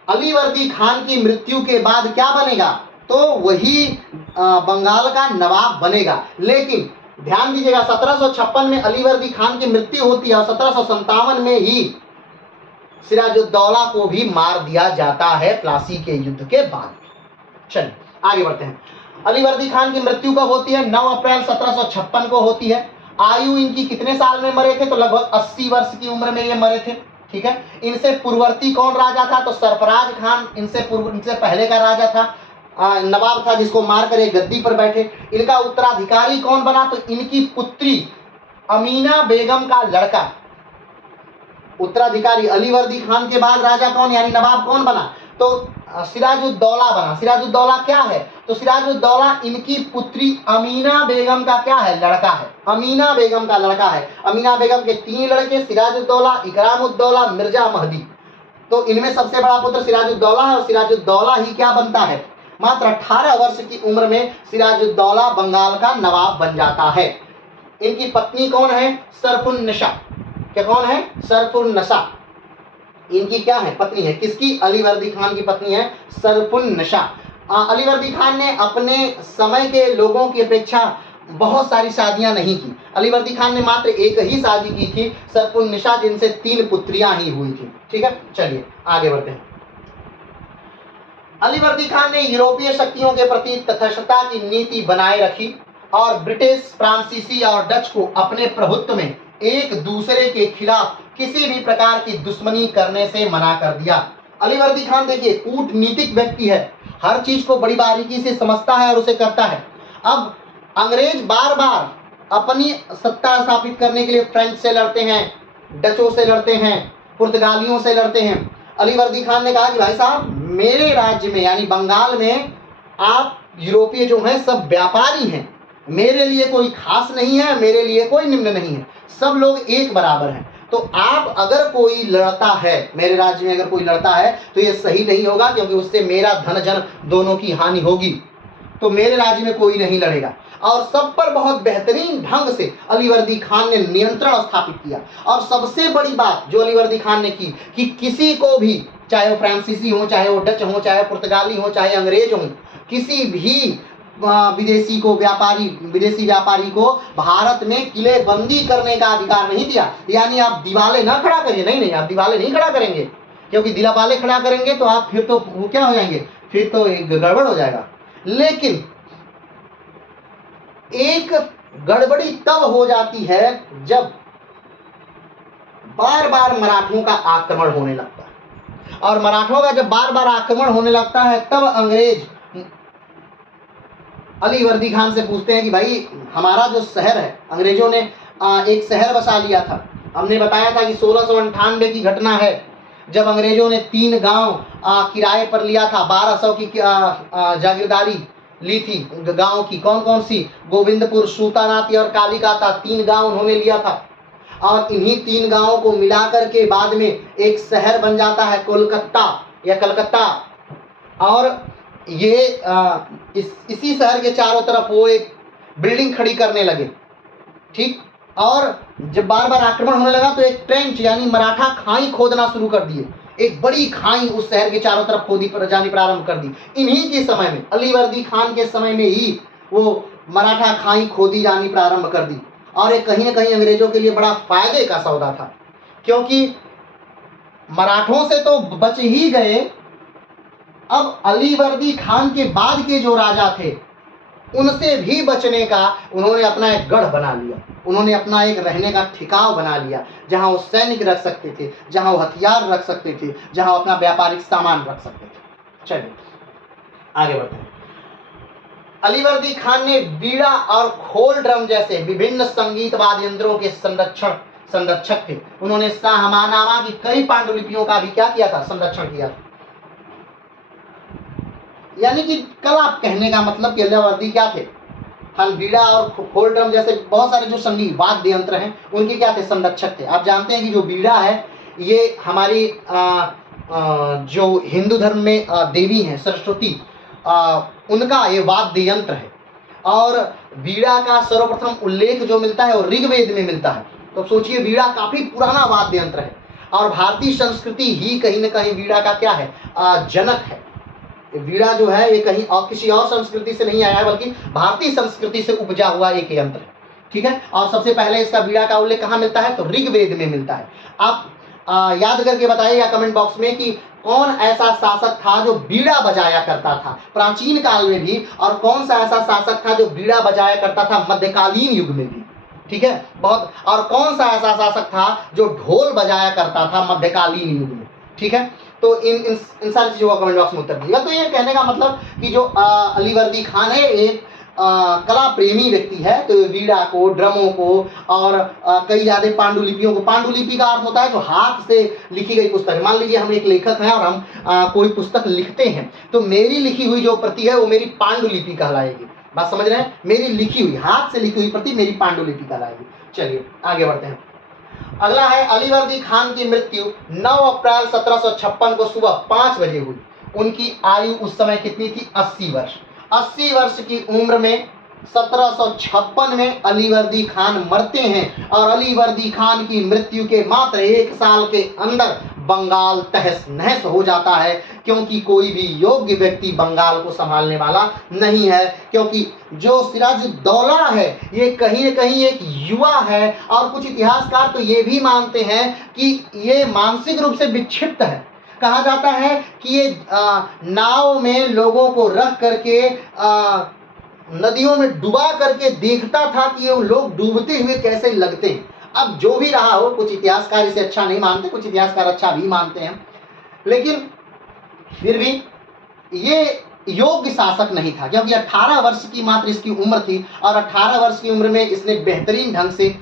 अलीवर्दी खान की मृत्यु के बाद क्या बनेगा? तो वही बंगाल का नवाब बनेगा। लेकिन ध्यान दीजिएगा, 1756 में अलीवर्दी खान की मृत्यु होती है और 1757 में ही सिराजुद्दौला को भी मार दिया जाता है प्लासी के युद्ध के बाद। चलिए आगे बढ़ते हैं। अलीवर्दी खान की मृत्यु कब होती है? 9 अप्रैल 1756 को होती है। आयु इनकी कितने साल में मरे थे? तो लगभग 80 वर्ष की उम्र में ये मरे थे। ठीक है। इनसे पूर्ववर्ती कौन राजा था? तो सरफराज खान इनसे पहले का राजा था, नवाब था, जिसको मारकर एक गद्दी पर बैठे। इनका उत्तराधिकारी कौन बना? तो इनकी पुत्री अमीना बेगम का लड़का उत्तराधिकारी। अलीवर्दी खान के बाद राजा कौन यानी नवाब कौन बना? तो सिराजुद्दौला बना। सिराजुद्दौला क्या है? तो सिराजुद्दौला इनकी पुत्री अमीना बेगम का क्या है, लड़का है, अमीना बेगम का लड़का है। अमीना बेगम के 3 लड़के, सिराजुद्दौला, इकरामुद्दौला, मिर्जा महदी। तो इनमें सबसे बड़ा पुत्र सिराजुद्दौला है और सिराजुद्दौला ही क्या बनता है, मात्र 18 वर्ष की उम्र में सिराजुद्दौला बंगाल का नवाब बन जाता है। इनकी पत्नी कौन है, सरफुन्निसा। क्या कौन है, सरफुन्निसा। इनकी क्या है, पत्नी है, किसकी, अलीवर्दी खान की पत्नी है सरफुन्निसा। अलीवर्दी खान ने अपने समय के लोगों की अपेक्षा बहुत सारी शादियां नहीं की। अलीवर्दी खान ने मात्र एक ही शादी की थी, सरफुन्निसा, जिनसे 3 पुत्रियां ही हुई थी। ठीक है, चलिए आगे बढ़ते हैं। अलीवर्दी खान ने यूरोपीय शक्तियों के प्रति तटस्थता की नीति बनाए रखी और ब्रिटिश, फ्रांसीसी और डच को अपने प्रभुत्व में एक दूसरे के खिलाफ किसी भी प्रकार की दुश्मनी करने से मना कर दिया। अलीवर्दी खान देखिए कूटनीतिक व्यक्ति है, हर चीज को बड़ी बारीकी से समझता है और उसे करता है। अब अंग्रेज बार बार अपनी सत्ता स्थापित करने के लिए फ्रेंच से लड़ते हैं, डचों से लड़ते हैं, पुर्तगालियों से लड़ते हैं। अलीवर्दी खान ने कहा कि भाई साहब, मेरे राज्य में यानी बंगाल में आप यूरोपीय जो हैं सब व्यापारी हैं, मेरे लिए कोई खास नहीं है, मेरे लिए कोई निम्न नहीं है, सब लोग एक बराबर हैं। तो आप अगर कोई लड़ता है, मेरे राज्य में अगर कोई लड़ता है तो ये सही नहीं होगा, क्योंकि उससे मेरा धन जन दोनों की हानि होगी। तो मेरे राज्य में कोई नहीं लड़ेगा। और सब पर बहुत बेहतरीन ढंग से अलीवर्दी खान ने नियंत्रण स्थापित किया। और सबसे बड़ी बात जो अलीवर्दी खान ने की कि किसी को भी, चाहे वो फ्रांसीसी हो, चाहे वो डच हो, चाहे पुर्तगाली हो, चाहे अंग्रेज हो, किसी भी विदेशी व्यापारी को भारत में किले बंदी करने का अधिकार नहीं दिया। यानी आप दीवाले ना खड़ा करिए, नहीं, आप दीवाले नहीं खड़ा करेंगे, क्योंकि दीवाले खड़ा करेंगे तो आप फिर तो क्या हो जाएंगे, फिर तो एक गड़बड़ हो जाएगा। लेकिन एक गड़बड़ी तब हो जाती है जब बार बार मराठों का आक्रमण होने लगता है। और मराठों का जब बार बार आक्रमण होने लगता है तब अंग्रेज अलीवर्दी खान से पूछते हैं कि भाई हमारा जो शहर है, अंग्रेजों ने एक शहर बसा लिया था। हमने बताया था कि 1698 की घटना है, जब अंग्रेजों ने 3 गांव किराए पर लिया था, 1200 की जागीरदारी ली थी गांव की। कौन कौन सी, गोविंदपुर, सूतानाती और कालिकाता, 3 गांव उन्होंने लिया था। और इन्हीं 3 गांवों को मिलाकर के बाद में एक शहर बन जाता है कोलकाता या कलकत्ता। और ये इसी शहर के चारों तरफ वो एक बिल्डिंग खड़ी करने लगे। ठीक, और जब बार बार आक्रमण होने लगा तो एक ट्रेंच यानी मराठा खाई खोदना शुरू कर दिए। एक बड़ी खाई उस शहर के चारों तरफ खोदी जानी प्रारंभ कर दी। इन्हीं के समय में, अलीवर्दी खान के समय में ही वो मराठा खाई खोदी जानी प्रारंभ कर दी। और ये कहीं न कहीं अंग्रेजों के लिए बड़ा फायदे का सौदा था, क्योंकि मराठों से तो बच ही गए, अब अलीवर्दी खान के बाद के जो राजा थे उनसे भी बचने का उन्होंने अपना एक गढ़ बना लिया। उन्होंने अपना एक रहने का ठिकाव बना लिया, जहां वो सैनिक रख सकते थे, जहां वो हथियार रख सकते थे, जहां वो अपना व्यापारिक सामान रख सकते थे। चलिए आगे बढ़ते हैं। अलीवर्दी खान ने बीड़ा और खोल ड्रम जैसे विभिन्न संगीत वाद्य यंत्रों के संरक्षक थे। उन्होंने शाहमानामा की कई पांडुलिपियों का भी क्या किया था, संरक्षण किया था। यानी कि कला कहने का मतलब कि अलीवर्दी क्या थे, हम बीड़ा और खोल ड्रम जैसे बहुत सारे जो संगीत वाद्य यंत्र हैं उनके क्या थे, संरक्षक थे। आप जानते हैं कि जो बीड़ा है ये हमारी जो हिंदू धर्म में देवी हैं सरस्वती, उनका ये वाद्य यंत्र है। और बीड़ा का सर्वप्रथम उल्लेख जो मिलता है वो ऋग्वेद में मिलता है। तो सोचिए बीड़ा काफी पुराना वाद्य यंत्र है और भारतीय संस्कृति ही कहीं न कहीं बीड़ा का क्या है, जनक है। वीणा जो है ये कहीं और किसी और संस्कृति से नहीं आया है, बल्कि भारतीय संस्कृति से उपजा हुआ एक यंत्र है। ठीक है, और सबसे पहले इसका वीणा का उल्लेख कहाँ मिलता है, तो ऋग्वेद में मिलता है। आप याद करके बताइएगा कमेंट बॉक्स में कि कौन ऐसा शासक था जो बीड़ा बजाया करता था प्राचीन काल में भी, और कौन सा ऐसा शासक था जो बीड़ा बजाया करता था मध्यकालीन युग में भी। ठीक है, बहुत, और कौन सा ऐसा शासक था जो ढोल बजाया करता था मध्यकालीन युग में। ठीक है, तो इन सारी चीज़ों का कमेंट बॉक्स में उत्तर दीजिएगा। तो ये कहने का मतलब कि जो अलीवर्दी खान है एक कला प्रेमी व्यक्ति है तो वीणा को, ड्रमों को और कई ज़्यादा पांडुलिपियों को, पांडुलिपि का अर्थ होता है जो हाथ से लिखी गई पुस्तक। मान लीजिए हम एक लेखक हैं और हम कोई पुस्तक लिखते हैं तो मेरी लिखी हुई जो प्रति है वो मेरी पांडुलिपि कहलाएगी। बात समझ रहे हैं? मेरी लिखी हुई, हाथ से लिखी हुई प्रति मेरी पांडुलिपि कहलाएगी। चलिए आगे बढ़ते हैं। अगला है अलीवर्दी खान की मृत्यु 9 अप्रैल 1756 को सुबह 5 बजे हुई। उनकी आयु उस समय कितनी थी? 80 वर्ष। 80 वर्ष की उम्र में 1756 में अलीवर्दी खान मरते हैं और अलीवर्दी खान की मृत्यु के मात्र 1 साल के अंदर बंगाल तहस नहस हो जाता है, क्योंकि कोई भी योग्य व्यक्ति बंगाल को संभालने वाला नहीं है। क्योंकि जो सिराजुद्दौला है ये कहीं न कहीं एक युवा है और कुछ इतिहासकार तो ये भी मानते हैं कि ये मानसिक रूप से विक्षिप्त है। कहा जाता है कि ये नाव में लोगों को रख करके नदियों में डुबा करके देखता था कि ये लोग डूबते हुए कैसे लगते हैं। अब जो भी रहा हो, कुछ इतिहासकार इसे अच्छा नहीं मानते, कुछ इतिहासकार अच्छा भी मानते हैं, लेकिन फिर भी ये योग्य शासक नहीं था, क्योंकि 18 वर्ष की मात्र इसकी उम्र थी और 18 वर्ष की उम्र में इसने बेहतरीन ढंग से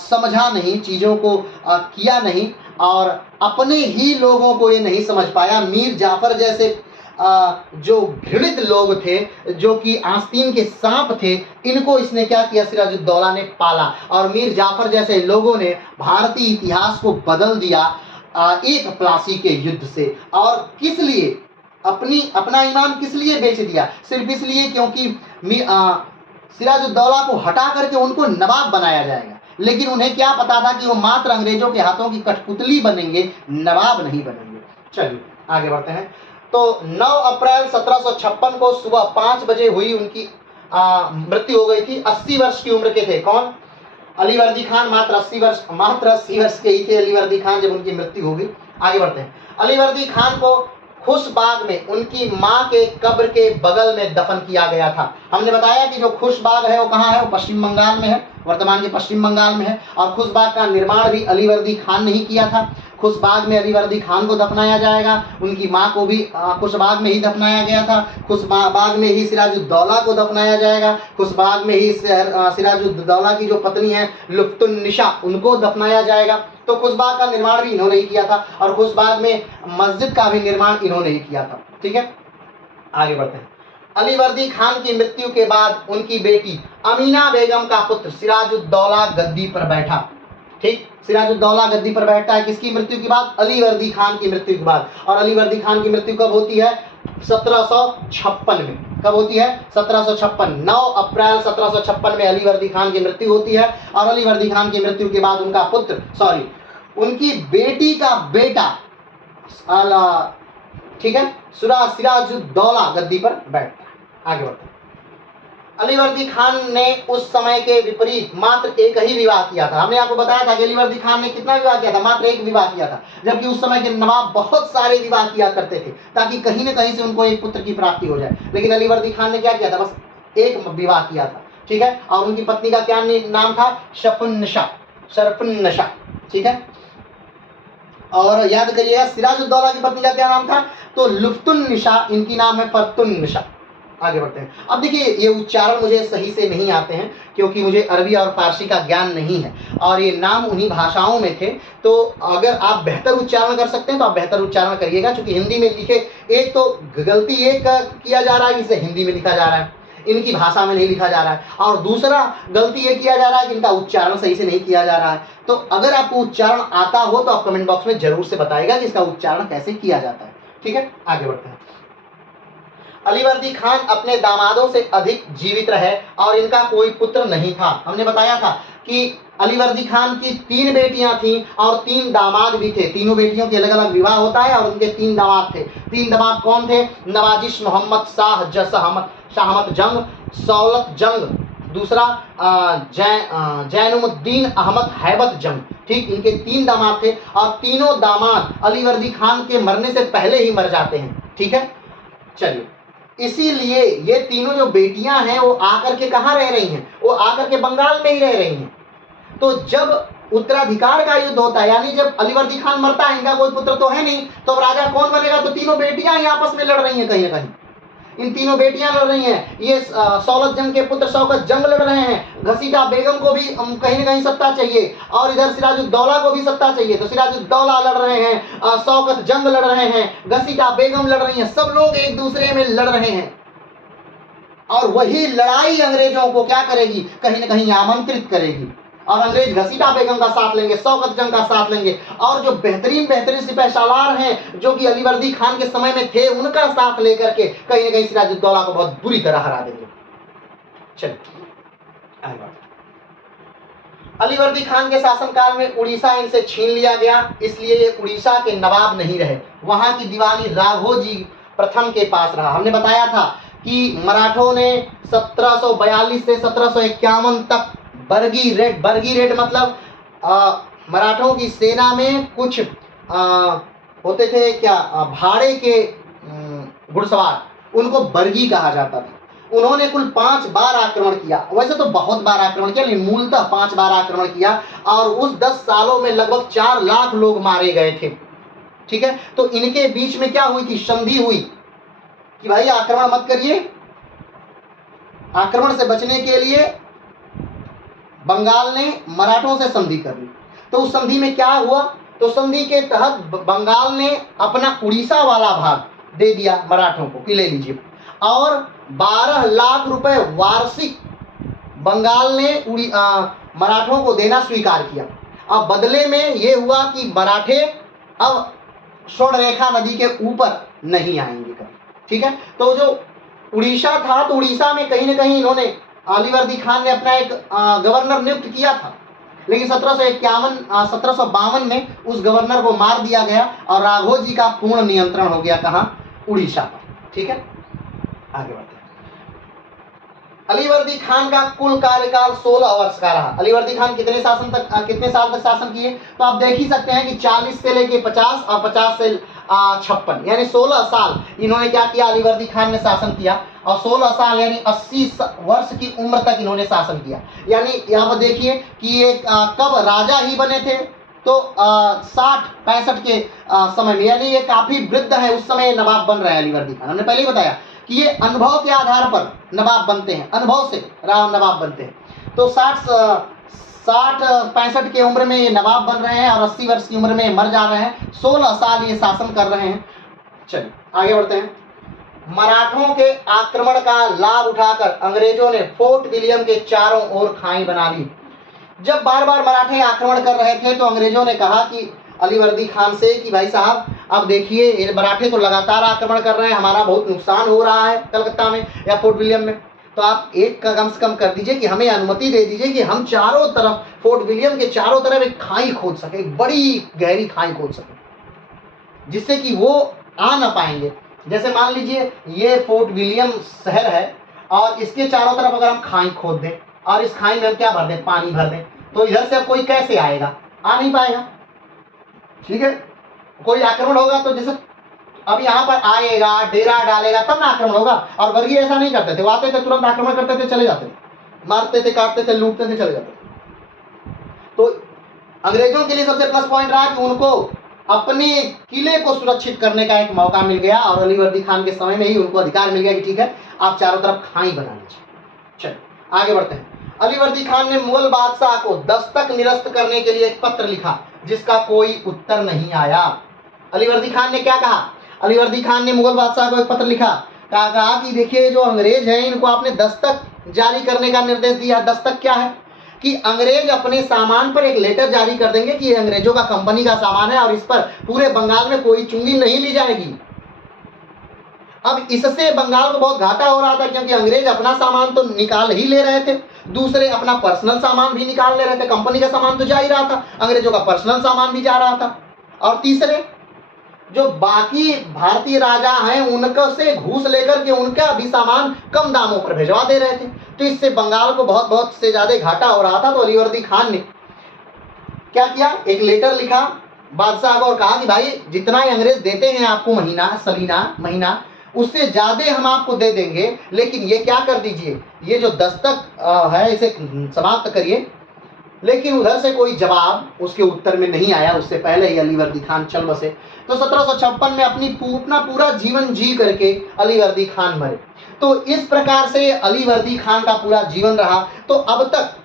समझा नहीं, चीज़ों को किया नहीं और अपने ही लोगों को ये नहीं समझ पाया। मीर जाफर जैसे जो घृणित लोग थे, जो कि आस्तीन के सांप थे, इनको इसने क्या किया? सिराजुद्दौला ने पाला और मीर जाफर जैसे लोगों ने भारतीय इतिहास को बदल दिया एक प्लासी के युद्ध से। और किस लिए? अपना ईमान किस लिए बेच दिया? सिर्फ इसलिए क्योंकि सिराजुद्दौला को हटा करके उनको नवाब बनाया जाएगा, लेकिन उन्हें क्या पता था कि वो मात्र अंग्रेजों के हाथों की कठपुतली बनेंगे, नवाब नहीं बनेंगे। चलिए आगे बढ़ते हैं। तो 9 अप्रैल 1756 को सुबह 5 बजे हुई उनकी मृत्यु हो गई थी। 80 वर्ष की उम्र के थे। कौन? अलीवर्दी खान। मात्र 80 वर्ष के ही थे अलीवर्दी खान जब उनकी मृत्यु हो गई। आगे बढ़ते हैं। अलीवर्दी खान को खुशबाग में उनकी मां के कब्र के बगल में दफन किया गया था। हमने बताया कि जो खुशबाग है वो कहाँ है? वो पश्चिम बंगाल में है, वर्तमान के पश्चिम बंगाल में है। और खुशबाग का निर्माण भी अलीवर्दी खान ने ही किया था। खुशबाग में अलीवर्दी खान को दफनाया जाएगा, उनकी मां को भी खुशबाग में ही दफनाया गया था। खुशबाग में ही सिराजुद्दौला को दफनाया जाएगा। खुशबाग में ही सिराजुद्दौला की जो पत्नी है लुफ्तुन्निसा, उनको दफनाया जाएगा। तो खुशबाग का निर्माण भी इन्होंने ही किया था और खुशबाग में मस्जिद का भी निर्माण इन्होंने ही किया था। ठीक है, आगे बढ़ते हैं। अलीवर्दी खान की मृत्यु के बाद उनकी बेटी अमीना बेगम का पुत्र सिराजुद्दौला गद्दी पर बैठा। ठीक, सिराजुद्दौला गद्दी पर बैठता है किसकी मृत्यु के बाद? अलीवर्दी खान की मृत्यु के बाद। और अलीवर्दी खान की मृत्यु कब होती है? 1756 में। कब होती है? 1756। 9 अप्रैल 1756 में अलीवर्दी खान की मृत्यु होती है और अलीवर्दी खान की मृत्यु के बाद उनका पुत्र उनकी बेटी का बेटा ठीक है सिराजुद्दौला गद्दी पर बैठता है। आगे बढ़ते हैं। अलीवर्दी खान ने उस समय के विपरीत मात्र एक ही विवाह किया था। हमने आपको बताया था कि अलीवर्दी खान ने कितना विवाह किया था? मात्र एक विवाह किया था, जबकि उस समय के नवाब बहुत सारे विवाह किया करते थे ताकि कहीं न कहीं से उनको एक पुत्र की प्राप्ति हो जाए। लेकिन अलीवर्दी खान ने क्या किया था? बस एक विवाह किया था। ठीक है, और उनकी पत्नी का क्या नाम था? शरफुन्नशा। ठीक है, और याद करिएगा सिराजुद्दौला की पत्नी का क्या नाम था? तो लुफ्तुन्निसा। इनकी नाम है फरतुन्निसा। आगे बढ़ते हैं। अब देखिए, ये उच्चारण मुझे सही से नहीं आते हैं क्योंकि मुझे अरबी और फारसी का ज्ञान नहीं है और ये नाम उन्हीं भाषाओं में थे। तो अगर आप बेहतर उच्चारण कर सकते हैं तो आप बेहतर उच्चारण करिएगा, क्योंकि हिंदी में लिखे एक तो गलती एक किया जा रहा है, इसे हिंदी में लिखा जा रहा है, इनकी भाषा में नहीं लिखा जा रहा है, और दूसरा गलती ये किया जा रहा है कि इनका उच्चारण सही से नहीं किया जा रहा है। तो अगर आपको उच्चारण आता हो तो आप कमेंट बॉक्स में जरूर से बताइएगा कि इसका उच्चारण कैसे किया जाता है। ठीक है, आगे बढ़ते हैं। अलीवर्दी खान अपने दामादों से अधिक जीवित रहे और इनका कोई पुत्र नहीं था। हमने बताया था कि अलीवर्दी खान की 3 बेटियां थीं और 3 दामाद भी थे। तीनों बेटियों के अलग अलग विवाह होता है और उनके 3 दामाद थे। 3 दामाद कौन थे? नवाजिश मोहम्मद शाहमत जंग, सौलत जंग, दूसरा जैनुमुद्दीन अहमद हैबत जंग। ठीक, इनके 3 दामाद थे और तीनों दामाद अलीवर्दी खान के मरने से पहले ही मर जाते हैं। ठीक है, चलिए, इसीलिए ये तीनों जो बेटियां हैं वो आकर के कहाँ रह रही हैं? वो आकर के बंगाल में ही रह रही हैं। तो जब उत्तराधिकार का युद्ध होता है, यानी जब अलीवर्दी खान मरता है, इनका कोई पुत्र तो है नहीं, तो राजा कौन बनेगा? तो तीनों बेटियां ही आपस में लड़ रही हैं कहीं ना कहीं। इन तीनों बेटियां लड़ रही हैं। ये सौलत जंग के पुत्र शौकत जंग लड़ रहे हैं। घसीटा बेगम को भी कहीं ना कहीं सत्ता चाहिए और इधर सिराजुद्दौला को भी सत्ता चाहिए। तो सिराजुद्दौला लड़ रहे हैं, शौकत जंग लड़ रहे हैं, घसीटा बेगम लड़ रही हैं, सब लोग एक दूसरे में लड़ रहे हैं। और वही लड़ाई अंग्रेजों को क्या करेगी, कहीं ना कहीं आमंत्रित करेगी और अंग्रेज घसीटा बेगम का साथ लेंगे, शौकत जंग का साथ लेंगे और जो बेहतरीन बेहतरीन सिपाही सालार हैं जो कि अलीवर्दी खान के समय में थे उनका साथ लेकर के कहीं ना कहीं सिराजुद्दौला को बहुत बुरी तरह हरा देंगे। चलिए अलीवर्दी खान के शासनकाल में उड़ीसा इनसे छीन लिया गया, इसलिए ये उड़ीसा के नवाब नहीं रहे। वहां की दीवानी राघोजी प्रथम के पास रहा। हमने बताया था कि मराठों ने 1742 से 1751 तक बर्गी रेड मतलब मराठों की सेना में कुछ होते थे क्या भाड़े के घुड़सवार, उनको बर्गी कहा जाता था। उन्होंने कुल 5 बार आक्रमण किया। वैसे तो बहुत बार आक्रमण किया लेकिन मूलतः 5 बार आक्रमण किया और उस 10 सालों में लगभग 4 लाख लोग मारे गए थे। ठीक है, तो इनके बीच में क्या हुई थी, संधि हुई कि भाई आक्रमण मत करिए। आक्रमण से बचने के लिए बंगाल ने मराठों से संधि कर ली। तो उस संधि में क्या हुआ, तो संधि के तहत बंगाल ने अपना उड़ीसा वाला भाग दे दिया मराठों को कि ले लीजिए और 12 लाख रुपए वार्षिक बंगाल ने मराठों को देना स्वीकार किया। अब बदले में ये हुआ कि मराठे अब स्वर्णरेखा नदी के ऊपर नहीं आएंगे कभी। ठीक है, तो जो उड़ीसा था तो उड़ीसा में कहीं ना कहीं इन्होंने अलीवर्दी खान ने अपना एक गवर्नर नियुक्त किया था, लेकिन 1752 में उस गवर्नर को मार दिया गया और राघोजी का पूर्ण नियंत्रण हो गया कहाँ, उड़ीसा पर। ठीक है, आगे बढ़ते हैं। अलीवर्दी खान का कुल कार्यकाल 16 वर्ष का रहा। अलीवर्दी खान कितने साल तक शासन किए, तो आप देख ही सकते हैं कि 40 से लेके 50 और 50 से 56 यानी 16 साल इन्होंने क्या किया, अलीवर्दी खान ने शासन किया और 16 साल यानी 80 वर्ष की उम्र तक इन्होंने शासन किया। यानी यहाँ पर देखिए कि ये कब राजा ही बने थे, तो 60-65 के समय में, यानी ये काफी वृद्ध है उस समय नवाब बन रहे हैं अलीवर्दी खान। हमने पहले ही बताया कि ये अनुभव के आधार पर नवाब बनते हैं, अनुभव से नवाब बनते हैं। तो 60-65 की उम्र में ये नवाब बन रहे हैं और 80 वर्ष की उम्र में मर जा रहे हैं। 16 साल ये शासन कर रहे हैं। चलिए आगे बढ़ते हैं। मराठों के आक्रमण का लाभ उठाकर अंग्रेजों ने फोर्ट विलियम के चारों ओर खाई बना ली। जब बार बार मराठे आक्रमण कर रहे थे तो अंग्रेजों ने कहा कि अलीवर्दी खान से कि भाई साहब अब देखिए ये मराठे तो लगातार आक्रमण कर रहे हैं, हमारा बहुत नुकसान हो रहा है कलकत्ता में या फोर्ट विलियम में, तो आप एक कम से कम कर दीजिए कि हमें अनुमति दे दीजिए कि हम चारों तरफ फोर्ट विलियम के चारों तरफ एक खाई खोद सके, एक बड़ी गहरी खाई खोद सके जिससे कि वो आ ना पाएंगे। जैसे मान लीजिए ये फोर्ट विलियम शहर है और इसके चारों तरफ अगर हम खाई खोद दें और इस खाई में हम क्या भर दें, पानी भर दें, तो इधर से अब कोई कैसे आएगा, आ नहीं पाएगा। ठीक है, कोई आक्रमण होगा तो जैसे अब यहाँ पर आएगा, डेरा डालेगा तब ना आक्रमण होगा। और वर्गीय ऐसा नहीं करते थे, वो आते थे तुरंत आक्रमण करते थे, चले जाते थे, मारते थे, काटते थे, लूटते थे, चले जाते थे। तो अंग्रेजों के लिए सबसे प्लस पॉइंट रहा कि उनको अपने किले को सुरक्षित करने का एक मौका मिल गया और अलीवर्दी खान के समय में ही उनको अधिकार मिल गया कि ठीक है आप चारों तरफ खाई बना लीजिए। चलिए आगे बढ़ते हैं। अलीवर्दी खान ने मुगल बादशाह को दस्तक निरस्त करने के लिए एक पत्र लिखा जिसका कोई उत्तर नहीं आया। अलीवर्दी खान ने क्या कहा, अलीवर्दी खान ने मुगल बादशाह को एक पत्र लिखा, कहा कि देखिए जो अंग्रेज हैं इनको आपने दस्तक जारी करने का निर्देश दिया। दस्तक क्या है कि अंग्रेज अपने सामान पर एक लेटर जारी कर देंगे कि ये अंग्रेजों का कंपनी का सामान है और इस पर पूरे बंगाल में कोई चुंगी नहीं ली जाएगी। अब इससे बंगाल को बहुत घाटा हो रहा था क्योंकि अंग्रेज अपना सामान तो निकाल ही ले रहे थे, दूसरे अपना पर्सनल सामान भी निकाल ले रहे थे। कंपनी का सामान तो जा ही रहा था, अंग्रेजों का पर्सनल सामान भी जा रहा था, और तीसरे जो बाकी भारतीय राजा हैं उनका से घूस लेकर के उनका भी सामान कम दामों पर भिजवा दे रहे थे। तो इससे बंगाल को बहुत बहुत से ज्यादा घाटा हो रहा था। तो अलीवर्दी खान ने क्या किया, एक लेटर लिखा बादशाह को और कहा कि भाई जितना ही अंग्रेज देते हैं आपको महीना उससे ज्यादा हम आपको दे देंगे, लेकिन ये क्या कर दीजिए, ये जो दस्तक है इसे समाप्त करिए लेकिन उधर से कोई जवाब उसके उत्तर में नहीं आया, उससे पहले ही अलीवर्दी खान चल बसे। तो 1756 में अपना पूरा जीवन जी करके अलीवर्दी खान मरे। तो इस प्रकार से अलीवर्दी खान का पूरा जीवन रहा। तो अब तक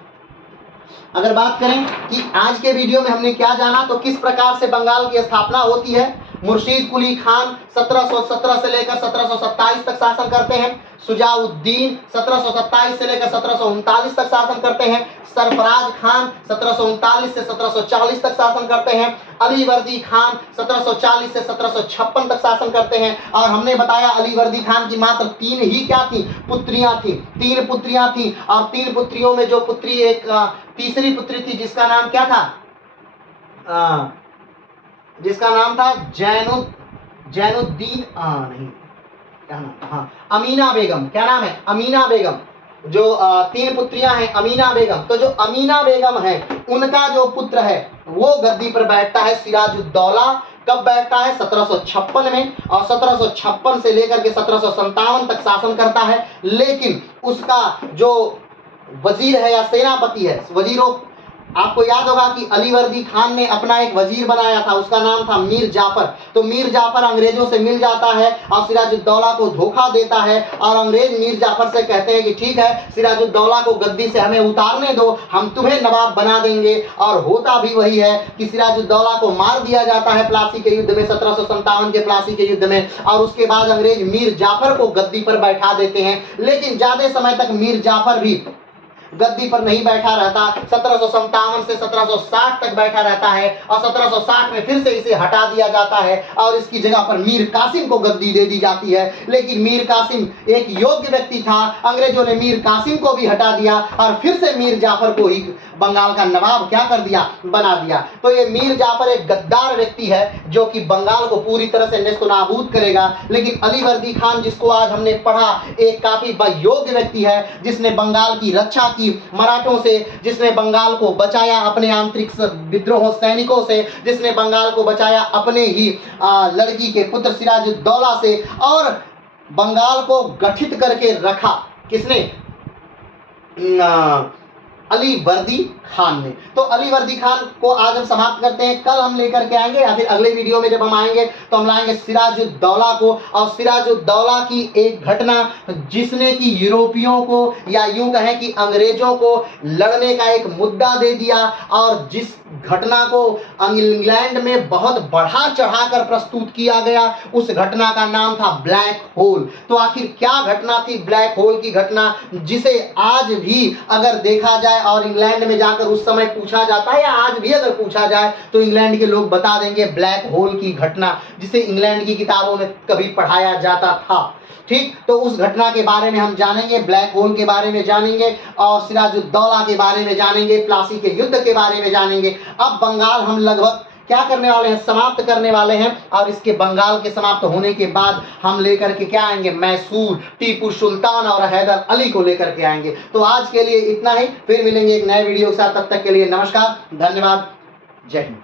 अगर बात करें कि आज के वीडियो में हमने क्या जाना, तो किस प्रकार से बंगाल की स्थापना होती है। मुर्शीद कुली खान 1717 से लेकर 1727 तक शासन करते हैं। सुजाउद्दीन 1727 से लेकर 1739 तक शासन करते हैं। सरफराज खान 1739 से 1740 तक शासन करते हैं। अलीवर्दी खान 1740 से 1756 तक शासन करते हैं। और हमने बताया अलीवर्दी खान की मात्र 3 ही क्या थी, पुत्रियां थी। 3 पुत्रियां थी और 3 पुत्रियों में जो पुत्री एक तीसरी पुत्री थी जिसका नाम क्या था, जिसका नाम था जैनुद्दीन नहीं क्या नाम, हाँ अमीना बेगम। क्या नाम है, अमीना बेगम। जो 3 पुत्रियां हैं अमीना बेगम, तो जो अमीना बेगम है उनका जो पुत्र है वो गद्दी पर बैठता है सिराजुद्दौला। कब बैठता है, 1756 में। और 1756 से लेकर के 1757 तक शासन करता है। लेकिन उसका जो वजीर है या सेनापति है, वजीरों, आपको याद होगा कि अलीवर्दी खान ने अपना एक वजीर बनाया था, उसका नाम था मीर जाफर। तो मीर जाफर अंग्रेजों से मिल जाता है और सिराजुद्दौला को धोखा देता है। और अंग्रेज मीर जाफर से कहते हैं कि ठीक है, सिराजुद्दौला को गद्दी से हमें उतारने दो, हम तुम्हें नवाब बना देंगे। और होता भी वही है कि सिराजुद्दौला को मार दिया जाता है प्लासी के युद्ध में, 1757 के प्लासी के युद्ध में। और उसके बाद अंग्रेज मीर जाफर को गद्दी पर बैठा देते हैं। लेकिन ज्यादा समय तक मीर जाफर भी गद्दी पर नहीं बैठा रहता। 1757 से 1760 तक बैठा रहता है और 1760 में फिर से इसे हटा दिया जाता है और इसकी जगह पर मीर कासिम को गद्दी दे दी जाती है। लेकिन मीर कासिम एक योग्य व्यक्ति था, अंग्रेजों ने मीर कासिम को भी हटा दिया और फिर से मीर जाफर को ही बंगाल का नवाब क्या कर दिया, बना दिया। तो ये मीर जाफर एक गद्दार व्यक्ति है जो कि बंगाल को पूरी तरह से नेस्तनाबूद करेगा। लेकिन अलीवर्दी खान, जिसको आज हमने पढ़ा, एक काफी योग्य व्यक्ति है जिसने बंगाल की रक्षा की मराठों से, जिसने बंगाल को बचाया अपने आंतरिक विद्रोह सैनिकों से, जिसने बंगाल को बचाया अपने ही लड़की के पुत्र सिराजुद्दौला से, और बंगाल को गठित करके रखा किसने, अलीवर्दी खान ने। तो अलीवर्दी खान को आज हम समाप्त करते हैं। कल हम लेकर के आएंगे या फिर अगले वीडियो में जब हम आएंगे तो हम लाएंगे सिराजुद्दौला को, और सिराजुद्दौला की एक घटना जिसने कि यूरोपियों को या यूं कहें कि अंग्रेजों को लड़ने का एक मुद्दा दे दिया, और जिस घटना को इंग्लैंड में बहुत बढ़ा चढ़ाकर प्रस्तुत किया गया, उस घटना का नाम था ब्लैक होल। तो आखिर क्या घटना थी ब्लैक होल की घटना, जिसे आज भी अगर देखा जाए और इंग्लैंड में जाकर उस समय पूछा जाता है या आज भी अगर पूछा जाए तो इंग्लैंड के लोग बता देंगे ब्लैक होल की घटना, जिसे इंग्लैंड की किताबों में कभी पढ़ाया जाता था। ठीक, तो उस घटना के बारे में हम जानेंगे, ब्लैक होल के बारे में जानेंगे और सिराजुद्दौला के बारे में जानेंगे, प्लासी के युद्ध के बारे में जानेंगे। अब बंगाल हम लगभग क्या करने वाले हैं, समाप्त करने वाले हैं। और इसके बंगाल के समाप्त होने के बाद हम लेकर के क्या आएंगे, मैसूर, टीपू सुल्तान और हैदर अली को लेकर के आएंगे। तो आज के लिए इतना ही, फिर मिलेंगे एक नए वीडियो के साथ। तब तक के लिए नमस्कार, धन्यवाद, जय हिंद।